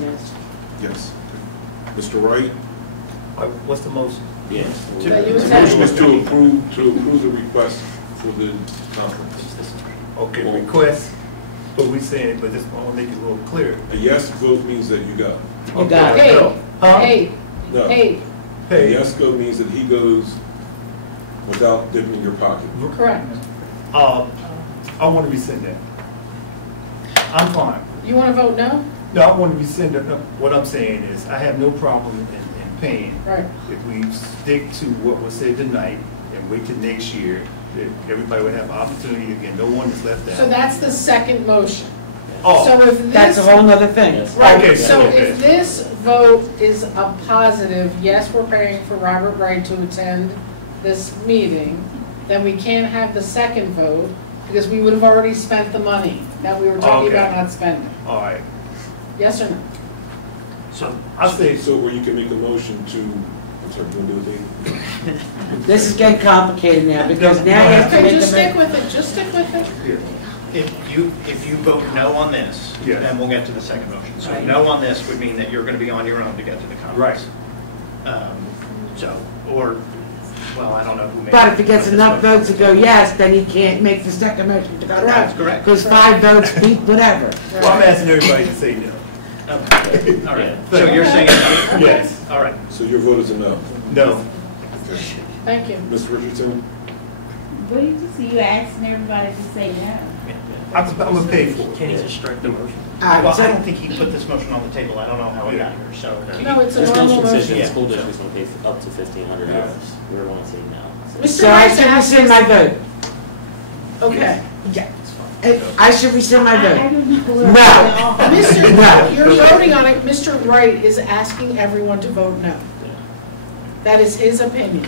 Yes. Yes. Mr. Wright? What's the most? Yes. So you The motion is to approve the request for the conference. Okay, request, but we saying, but this, I want to make it a little clear. A yes vote means that you go. You got it. Hey, No. Huh? hey, No. hey, A Hey, yes go means that he goes without dipping in your pocket. correct. I want to rescind that. I'm fine. You want to vote no? No, I want to rescind that. No, what I'm saying is, I have no problem in paying. Right. If we stick to what was said tonight and wait till next year, that everybody would have opportunity again, no one is left out. So that's the second motion. Oh, So if That's a this, whole nother thing. Yes. right, Okay, so okay. if this vote is a positive, yes, we're paying for Robert Wright to attend this meeting, then we can't have the second vote because we would have already spent the money that we were talking Okay. about not spending. all right. Yes or no? So I say, So where you can make a motion to, I'm sorry, you want to do it? This is getting complicated now because now you have to Okay, make just the. stick with it, just stick with it. If you vote no on this, Yes. then we'll get to the second motion. So Right. no on this would mean that you're going to be on your own to get to the conference. So, or, well, I don't know who made. But if he gets this enough vote. votes to go yes, then he can't make the second motion to go no. That's correct. Because 5 votes beat whatever. well, I'm asking everybody to say no. Okay. All right. So you're saying, Yes. all right. So your vote is a no. No. Okay. Thank you. Ms. Richardson? What do you just, you asking everybody to say no? I'm gonna pay for it. Can you just strike the motion? Uh, All Well, right, I don't so think he put this motion on the table. I don't know how it got here, so. No, it's a This normal motion says motion. that Yeah. the school district's gonna pay up to $1,500. We're gonna say no. Mr. so I Wright's should asking- rescind my vote. Okay. I should rescind my I vote. don't know where No. we're all- Mr. No. You're voting on it, Mr. Wright is asking everyone to vote no. That is his opinion.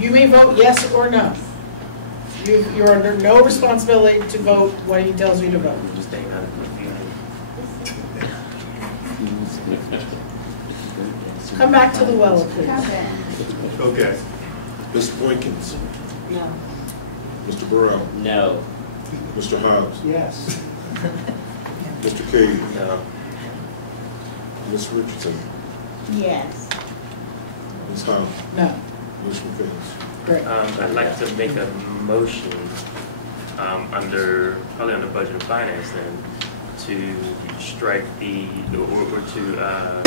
You may vote yes or no. You're under no responsibility to vote what he tells you to vote. I'm just staying out of confusion. Come back to the well, please. Come back. Okay. Ms. Boykins? No. Mr. Burrell? No. Mr. Hobbs? Yes. Mr. Cade? No. Ms. Richardson? Yes. Ms. Hobbs? No. Motion fails. Great. I'd like to make a motion probably under budget and finance then, to strike or to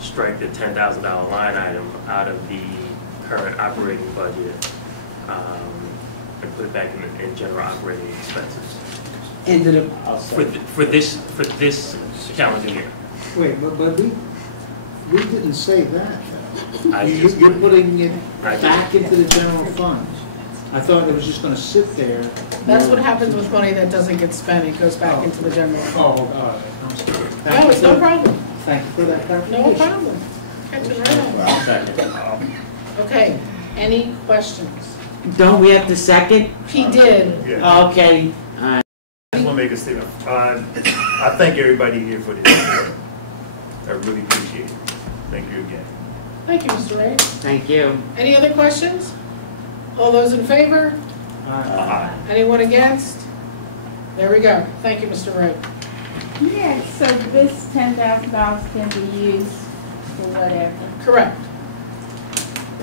strike the $10,000 line item out of the current operating budget and put it back in general operating expenses Into the, I'll for say. for this calendar year. Wait, but we didn't say that. I You're just- putting it I just- back into the general fund. I thought it was just gonna sit there. That's what happens with money that doesn't get spent, it goes back into the general fund. Oh, I'm sorry. No, it's no problem. Thank you for that clarification. No problem. Catch it right on. Okay, any questions? don't we have to second? He did. Yeah. Okay, all right. I just want to make a statement. I thank everybody here for this. I really appreciate it. Thank you again. Thank you, Mr. Wright. Thank you. Any other questions? All those in favor? Aye. Anyone against? There we go. Thank you, Mr. Wright. Yes, so this $10,000 can be used for whatever. Correct.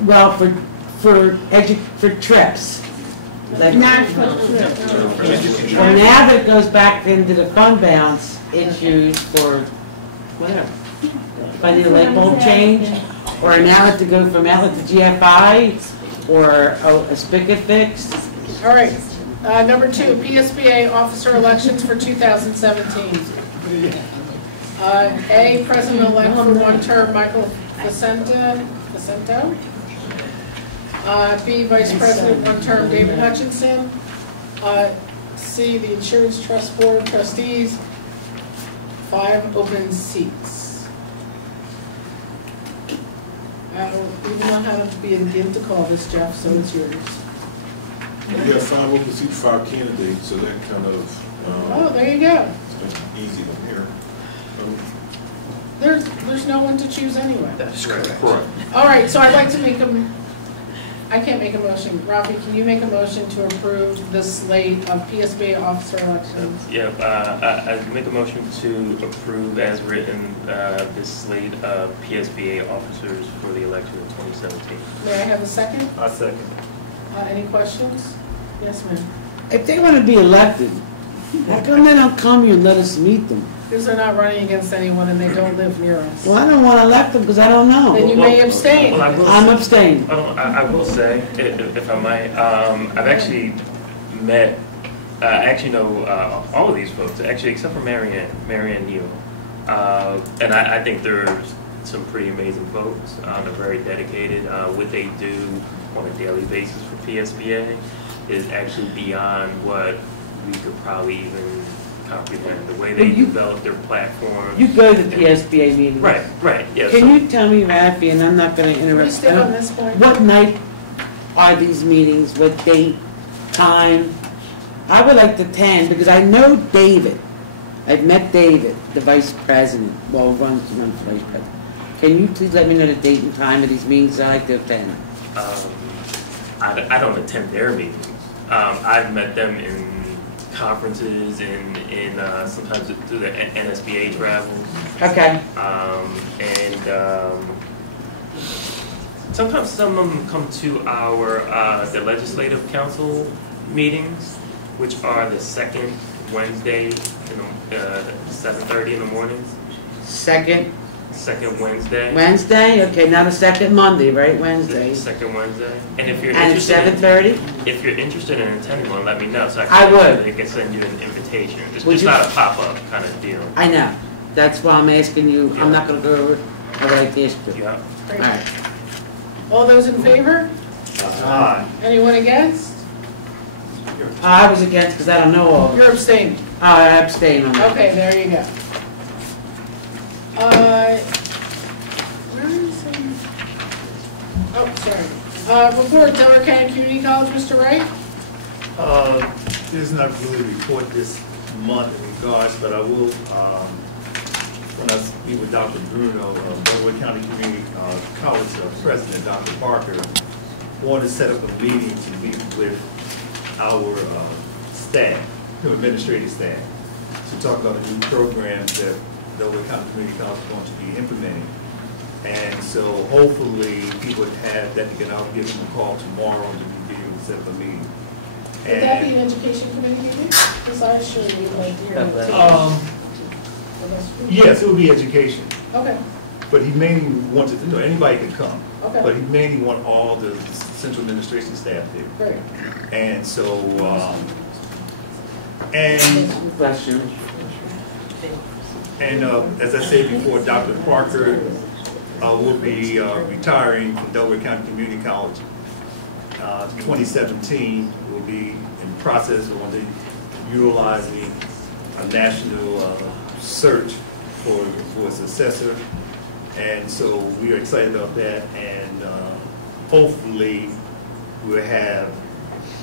Well, for trips. Like, Not for trips. well, now that it goes back into the fund balance, it's used for whatever. If I need a light bulb change, or an outlet to go from outlet to GFI, or a spigot fixed. All right, number 2, PSBA officer elections for 2017. A, President-elect for one term, Michael Vicento. B, Vice President, one term, David Hutchinson. C, the Insurance Trust Board trustees, 5 open seats. We do not have to begin to call this, Jeff, so it's yours. We have 5 open seats, 5 candidates, so that kind of. Oh, there you go. It's easy from here. There's no one to choose anyway. That's correct. All right, so I'd like to make I can't make a motion. Rafi, can you make a motion to approve the slate of PSBA officer elections? I make a motion to approve as written this slate of PSBA officers for the election of 2017. May I have a second? I second. Any questions? Yes, ma'am. If they want to be elected, how come they don't come here and let us meet them? Because they're not running against anyone and they don't live near us. Well, I don't want to elect them because I don't know. Then you may abstain. I'm abstaining. I will say, if I might, I've actually met, I actually know all of these folks, actually, except for Marianne Neal. And I think they're some pretty amazing folks. They're very dedicated. What they do on a daily basis for PSBA is actually beyond what we could probably even comprehend. The way they develop their platform. You go to the PSBA meetings. Right, yeah. Can you tell me, Rafi, and I'm not going to interrupt. Stay on this point. What night are these meetings? What date, time? I would like to attend because I know David. I've met David, the vice president. Well, runs for vice president. Can you please let me know the date and time of these meetings? I like to attend. I don't attend their meetings. I've met them in conferences and sometimes through the NSBA travels. Okay. Sometimes some of them come to our the legislative council meetings, which are the second Wednesday in the 7:30 in the morning. Second Wednesday. Wednesday? Okay, not a second Monday, right? Wednesday. Second Wednesday. And if you're and interested 7:30? If you're interested in attending one, let me know so I would. I can send you an invitation. It's Would just you? not a pop-up kind of deal. I know. That's why I'm asking you. Yeah. I'm not going to go over. I would like to ask you. Yeah. Great. All right. All those in favor? Aye. Anyone against? I was against because I don't know all. You're abstaining. I abstain on that. Okay, there you go. Where is he? Oh, sorry. Report, Delaware County Community College, Mr. Wright? There's not really a report this month in regards, but I will, when I speak with Dr. Bruno, Delaware County Community College President, Dr. Parker, wanted to set up a meeting to meet with our staff, administrative staff, to talk about the new programs that Delaware County Community College is going to be implementing. And so hopefully people would have that to I'll give them a call tomorrow to be able to set up a meeting. Would that be an education committee meeting? Because I sure would like to hear it. Yes, it would be education. Okay, But he mainly wanted to know, anybody could come. okay. But he mainly want all the central administration staff there. Great. And so, and Question. as I said before, Dr. Parker will be retiring from Delaware County Community College. 2017 will be in process of utilizing a national search for a successor. And so we are excited about that, and hopefully we'll have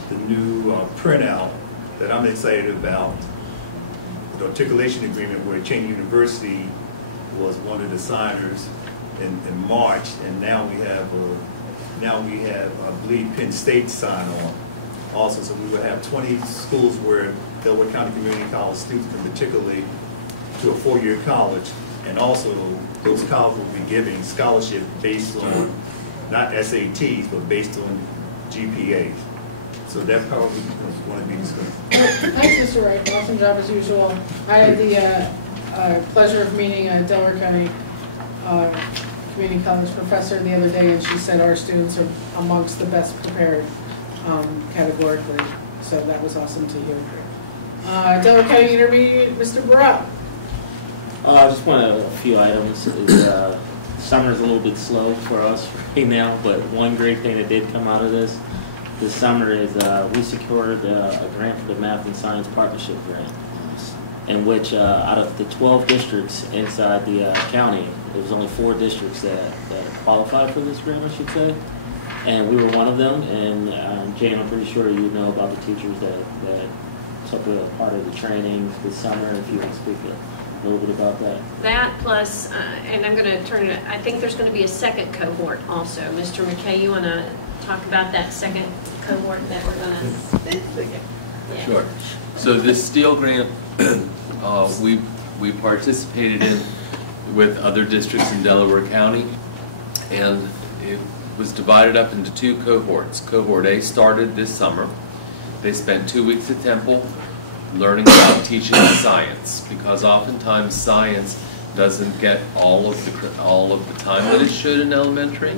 the new printout that I'm excited about, the articulation agreement where Cheney University was one of the signers in March, and now we have, I believe, Penn State sign on also. So we will have 20 schools where Delaware County Community College students can particularly to a four-year college, and also those colleges will be giving scholarship based on not SATs, but based on GPAs. So that probably going to be discussed. Thanks, Mr. Wright. Awesome job as usual. I had the pleasure of meeting Delaware County community college professor the other day, and she said our students are amongst the best prepared categorically. So that was awesome to hear. Delaware County Intermediate, Mr. Burrell. I just want a few items. Summer's a little bit slow for us right now, but one great thing that did come out of this summer is we secured a grant for the Math and Science Partnership Grant, in which out of the 12 districts inside the county, there was only 4 districts that qualified for this grant, I should say. And we were one of them, and Jane, I'm pretty sure you know about the teachers that took a part of the training this summer, if you want to speak a little bit about that. That plus, and I'm going to turn it, I think there's going to be a second cohort also. Mr. McKay, you want to talk about that second cohort that we're going to... Yeah. Sure. So this Steel grant, we participated in with other districts in Delaware County, and it was divided up into 2 cohorts. Cohort A started this summer. They spent 2 weeks at Temple learning about teaching science, because oftentimes science doesn't get all of the time that it should in elementary.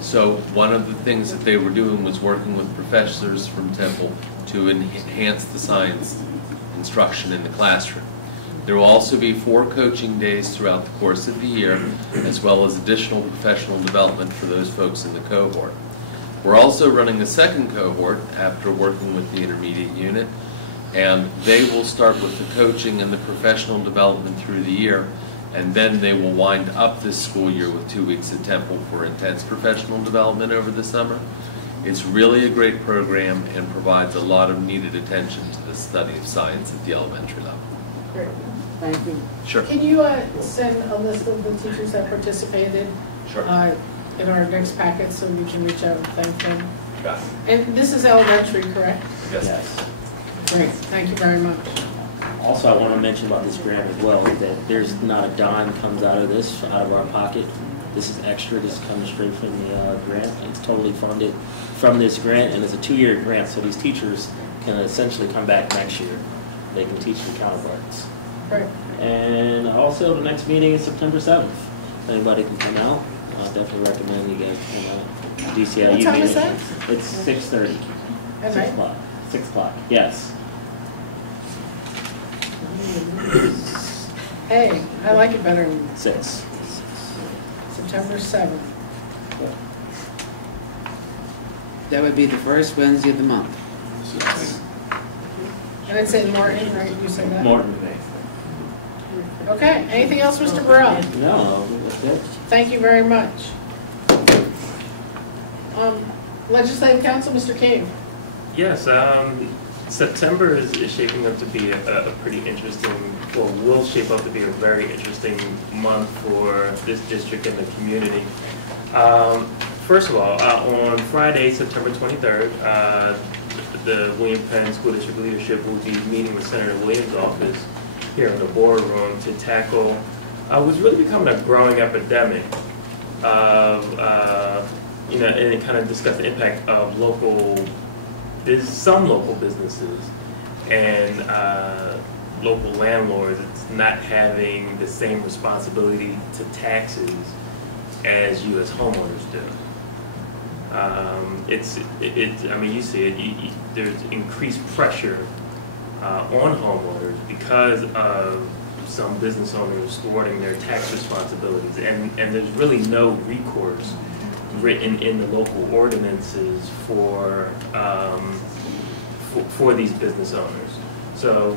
So one of the things that they were doing was working with professors from Temple to enhance the science instruction in the classroom. There will also be 4 coaching days throughout the course of the year, as well as additional professional development for those folks in the cohort. We're also running a second cohort after working with the intermediate unit, and they will start with the coaching and the professional development through the year, and then they will wind up this school year with 2 weeks at Temple for intense professional development over the summer. It's really a great program and provides a lot of needed attention to the study of science at the elementary level. Great. Thank you. Sure. Can you send a list of the teachers that participated Sure. In our next packet so we can reach out and thank them? Got it. And this is elementary, correct? Yes. Great. Thank you very much. Also, I want to mention about this grant as well, that there's not a dime comes out of this, out of our pocket. This is extra. This comes straight from the grant. It's totally funded from this grant, and it's a 2-year grant, so these teachers can essentially come back next year. They can teach their counterparts. Great. And also, the next meeting is September 7th. Anybody can come out. I definitely recommend you guys come out. DCIU What time meeting. is that? It's 6:30. Okay. 6 o'clock. 6 o'clock, yes. Hey, I like it better than 6. September 7th. That would be the first Wednesday of the month. And it's in Morton, right? You said that? Morton. Okay. Anything else, Mr. Burrell? No, that's it. Thank you very much. Legislative Council, Mr. King. Yes, September is shaping up to be a pretty interesting, or will shape up to be a very interesting month for this district and the community. First of all, on Friday, September 23rd, the William Penn School District leadership will be meeting with Senator Williams' office here in the boardroom to tackle what's really becoming a growing epidemic of, and kind of discuss the impact of some local businesses and local landlords. It's not having the same responsibility to taxes as you as homeowners do. I mean, you see it, there's increased pressure on homeowners because of some business owners thwarting their tax responsibilities, and there's really no recourse written in the local ordinances for these business owners. So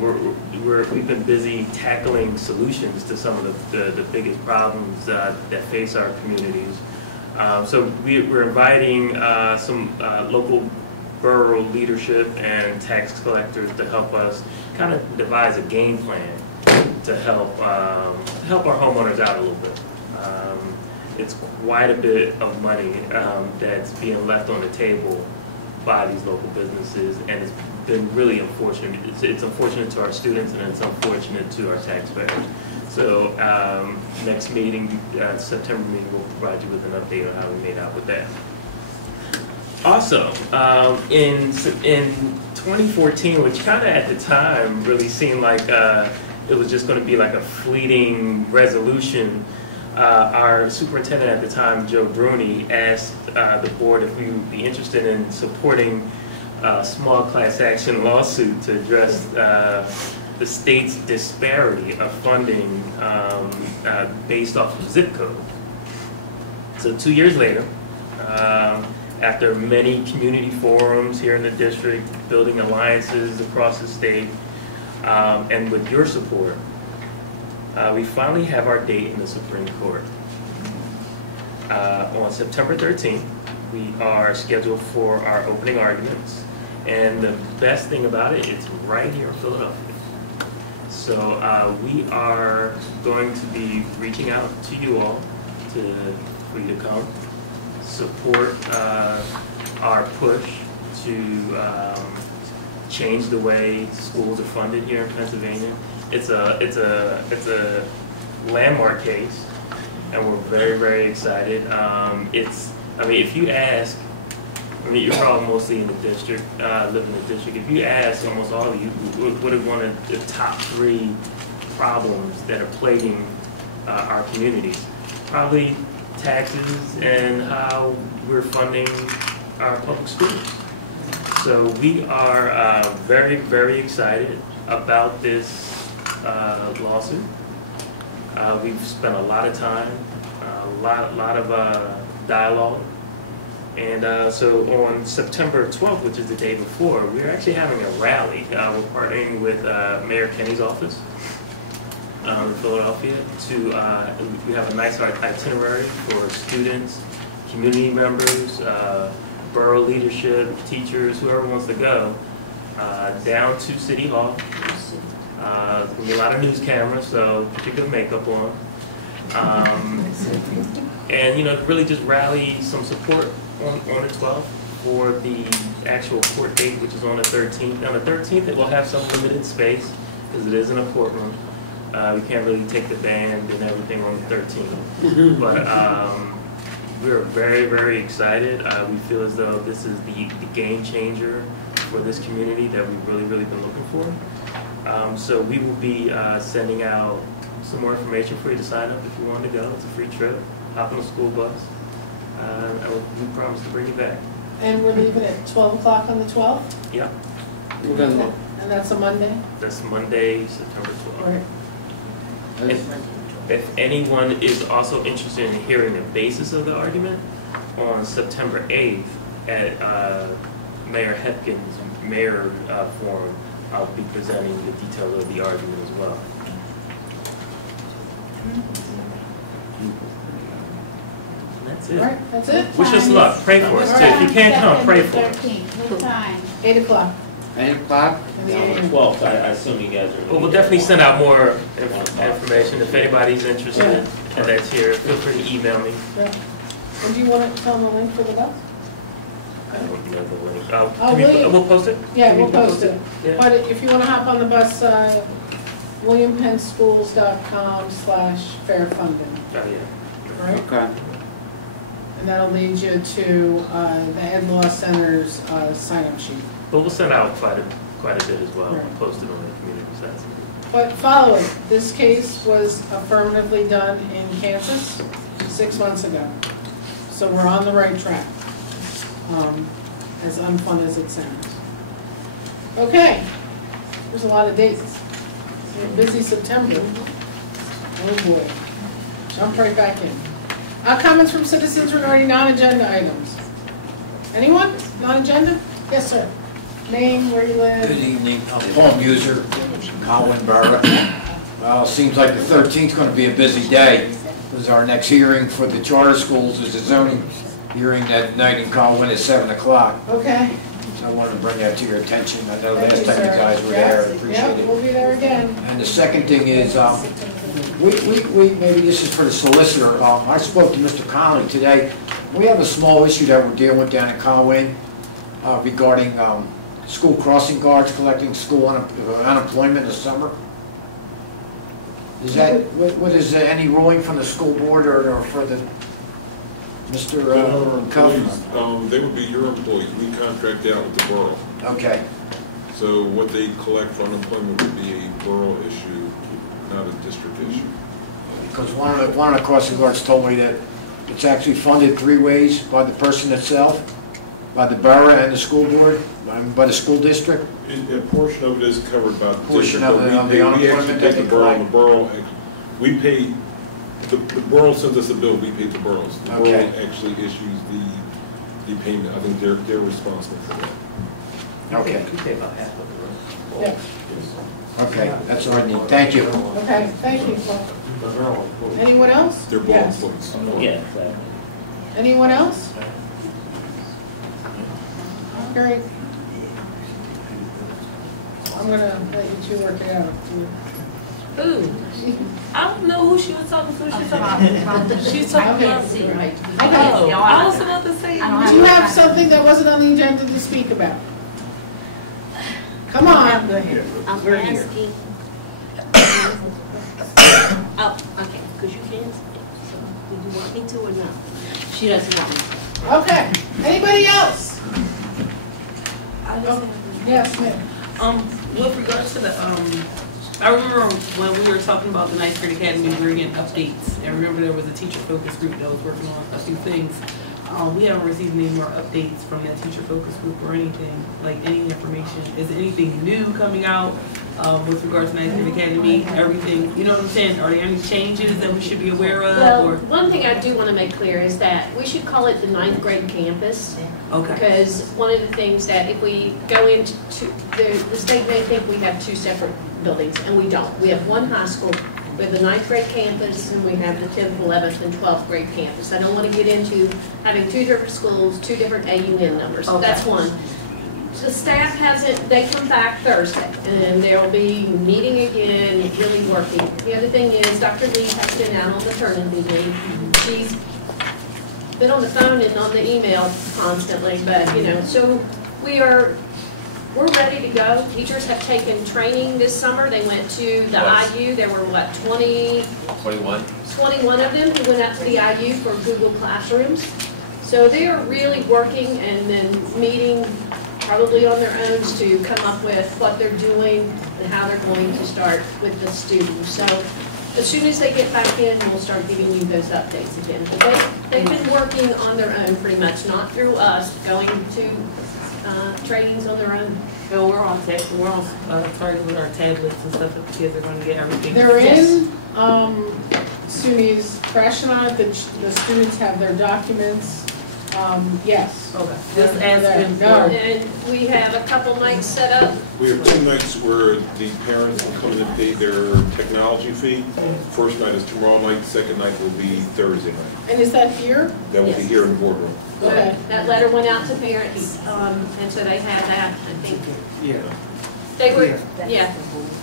we've been busy tackling solutions to some of the biggest problems that face our communities. So we're inviting some local borough leadership and tax collectors to help us kind of devise a game plan to help our homeowners out a little bit. It's quite a bit of money that's being left on the table by these local businesses, and it's been really unfortunate. It's unfortunate to our students, and it's unfortunate to our taxpayers. So next meeting, September meeting, we'll provide you with an update on how we made out with that. Also, in 2014, which kind of at the time really seemed like it was just going to be like a fleeting resolution, our superintendent at the time, Joe Bruni, asked the board if we would be interested in supporting a small class action lawsuit to address the state's disparity of funding based off of zip code. So 2 years later, after many community forums here in the district, building alliances across the state, and with your support, we finally have our date in the Supreme Court. On September 13th, we are scheduled for our opening arguments, and the best thing about it, it's right here in Philadelphia. So we are going to be reaching out to you all for you to come, support our push to change the way schools are funded here in Pennsylvania. It's a landmark case, and we're very, very excited. If you ask, you're probably mostly in the district, live in the district. If you ask almost all of you, what are one of the top 3 problems that are plaguing our communities? Probably taxes and how we're funding our public schools. So we are very, very excited about this lawsuit. We've spent a lot of time, a lot of dialogue. And so on September 12th, which is the day before, we're actually having a rally. We're partnering with Mayor Kenny's office in Philadelphia we have a nice itinerary for students, community members, borough leadership, teachers, whoever wants to go, down to City Hall. There's going to be a lot of news cameras, so put your good makeup on. And really just rally some support on the 12th for the actual court date, which is on the 13th. On the 13th, it will have some limited space because it is in a courtroom. We can't really take the band and everything on the 13th. But we're very, very excited. We feel as though this is the game changer for this community that we've really, really been looking for. So we will be sending out some more information for you to sign up if you want to go. It's a free trip. Hop on a school bus. We promise to bring you back. And we're leaving at 12 o'clock on the 12th? Yeah. And that's a Monday? That's Monday, September 12th. Right. If anyone is also interested in hearing the basis of the argument, on September 8th at Mayor Hepkin's Mayor Forum, I'll be presenting the details of the argument as well. That's it. All right, that's it. Wish us luck. Pray for us too. If you can't come, pray for us. What time? 8 o'clock. 8 o'clock? On the 12th, I assume you guys are. Well, we'll definitely send out more information. If anybody's interested and that's here, feel free to email me. Yeah. And do you want to tell them the link for the bus? I don't know the link. We'll post it? Yeah, we'll post it. Yeah. But if you want to hop on the bus, williampennschools.com/fairfunding. Oh, yeah. Right? Okay. And that'll lead you to the Ed Law Center's sign-up sheet. But we'll send out quite a bit as well. Right. We'll post it on the community sites. But follow it. This case was affirmatively done in Kansas 6 months ago. So we're on the right track, as unfun as it sounds. Okay, there's a lot of dates. It's a busy September. Oh boy. Jump right back in. Comments from citizens regarding non-agenda items. Anyone? Non-agenda? Yes, sir. Name, where you live? Good evening. I'm Paul Muser, Colwyn Borough. Well, seems like the 13th is going to be a busy day. This is our next hearing for the charter schools. There's a zoning hearing that night in Colwyn at 7 o'clock. Okay. So I wanted to bring that to your attention. I know last time you guys were there. I appreciate it. We'll be there again. And the second thing is, maybe this is for the solicitor. I spoke to Mr. Conley today. We have a small issue that we're dealing with down in Colwyn regarding school crossing guards collecting school unemployment in the summer. Is that, what is any ruling from the school board or for the Mr. Employees, they would be your employees. We contract out with the borough. Okay. So what they collect for unemployment would be a borough issue, not a district issue. Because one of the crossing guards told me that it's actually funded 3 ways: by the person itself, by the borough and the school board, by the school district. A portion of it is covered by the Portion district, of but it on the we unemployment actually that pay they the borough, collect. we pay, the borough sends us a bill, we pay the boroughs. The borough Okay. actually issues the payment, I think they're responsible for that. Okay. We pay about half of the road. Yeah. Okay, that's all I need. Thank you. Okay, thank you. Anyone else? They're borough employees. Yeah, exactly. Anyone else? Great. I'm gonna let you two work it out. Who? I don't know who she was talking to. She was talking about. She's talking about. Okay. I was about to say. Do you have something that wasn't on the agenda to speak about? Come on. I'm asking. Oh, okay, because you can't speak. So, do you want me to or no? She doesn't want me to. Okay. Anybody else? Yes, ma'am. With regards to the, I remember when we were talking about the Ninth Grade Academy, we were getting updates. And I remember there was a teacher focus group that was working on a few things. We haven't received any more updates from that teacher focus group or anything, like any information. Is anything new coming out with regards to Ninth Grade Academy? Everything, you know what I'm saying? Are there any changes that we should be aware of? Well, Or one thing I do want to make clear is that we should call it the 9th grade campus. okay, Because one of the things that if we go into, the state may think we have 2 separate buildings, and we don't. We have one high school, we have the 9th grade campus, and we have the 10th, 11th, and 12th grade campus. I don't want to get into having 2 different schools, 2 different AUN numbers. Okay. That's one. The staff hasn't, they come back Thursday, and they'll be meeting again, really working. The other thing is, Dr. Lee has been out on maternity leave. She's been on the phone and on the email constantly, but, you know, so we're ready to go. Teachers have taken training this summer. They went to the IU. There were, what, 21. 21 of them who went out to the IU for Google Classrooms. So they are really working and then meeting probably on their own to come up with what they're doing and how they're going to start with the students. So as soon as they get back in, we'll start giving you those updates again. But they've been working on their own pretty much, not through us, going to trainings on their own. and we're on target with our tablets and stuff that the kids are going to get everything. They're in SUNY's Fresh on it. The students have their documents. Yes. Okay. Just asking No. And we have a couple nights set up. We have 2 nights where the parents come in and pay their technology fee. First night is tomorrow night, second night will be Thursday night. And is that here? That will be Yes. here in the boardroom. Okay. That letter went out to parents, and so they had that, I think. Yeah. They were, yeah.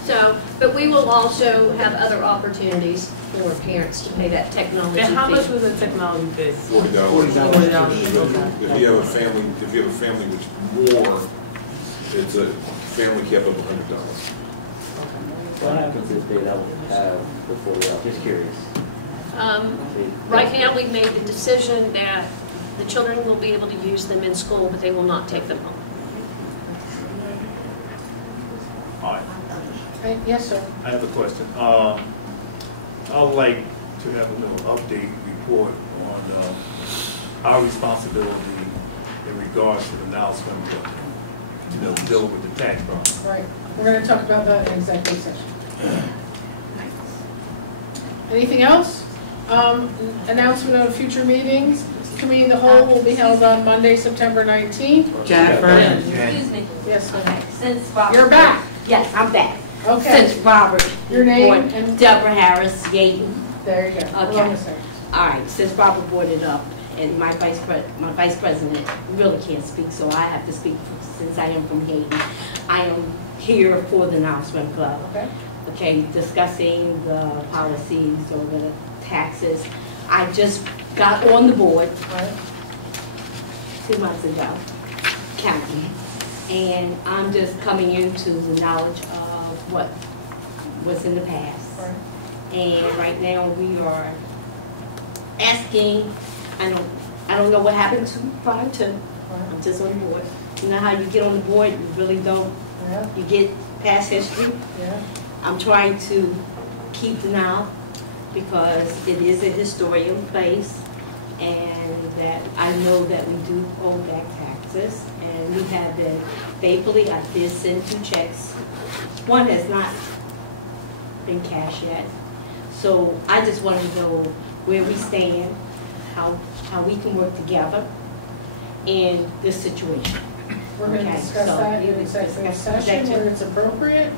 So, but we will also have other opportunities for parents to pay that technology fee. And how much was the technology fee? $40. $40. If you have a family which more, it's a family cap of $100. What happens if they don't have the full, just curious. Right now, we've made the decision that the children will be able to use them in school, but they will not take them home. All right, Yes, sir. I have a question. I'd like to have a little update report on our responsibility in regards to the now swim bill, dealing with the tax problem. Right. We're going to talk about that in executive session. Anything else? Announcement of future meetings. Committee of the whole will be held on Monday, September 19th. Jennifer? Excuse me. Yes, ma'am. Okay, since Robert. You're back. Yes, I'm back. Okay. Since Robert. Your name brought- and- Deborah Harris, Yaten. There you go. Hold on Okay. a second. All right, since Robert brought it up, and my vice president really can't speak, so I have to speak since I am from Haiti. I am here for the Now Swim Club. Okay. Okay, discussing the policies or the taxes. I just got on the board All right. 2 months ago, county, and I'm just coming into the knowledge of what was in the past. All right. And right now we are asking, I don't know what happened prior to, I'm just on board. You know how you get on the board, you really don't, Yeah. you get past history. Yeah. I'm trying to keep the now, because it is a historian place, and that I know that we do owe back taxes, and we have been faithfully, I did send 2 checks. One has not been cashed yet. So I just want to know where we stand, how we can work together in this situation. We're going to Okay, discuss so that in you executive discuss session that where it's appropriate,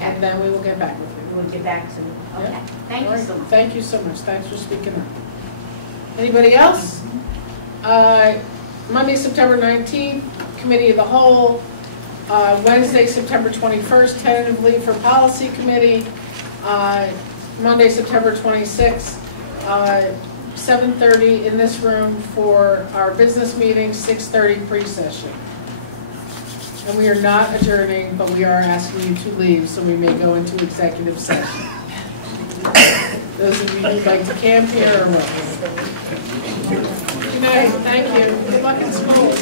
and then we will get back with you. We'll get back to me. Okay, Yeah. thank All you right. so much. Thank you so much. Thanks for speaking up. Anybody else? Monday, September 19th, Committee of the Whole. Wednesday, September 21st, tentatively for Policy Committee. Monday, September 26th, 7:30 in this room for our business meeting, 6:30 pre-session. And we are not adjourning, but we are asking you to leave so we may go into executive session. Those of you who'd like to camp here or what? Good night, thank you. Good luck in school.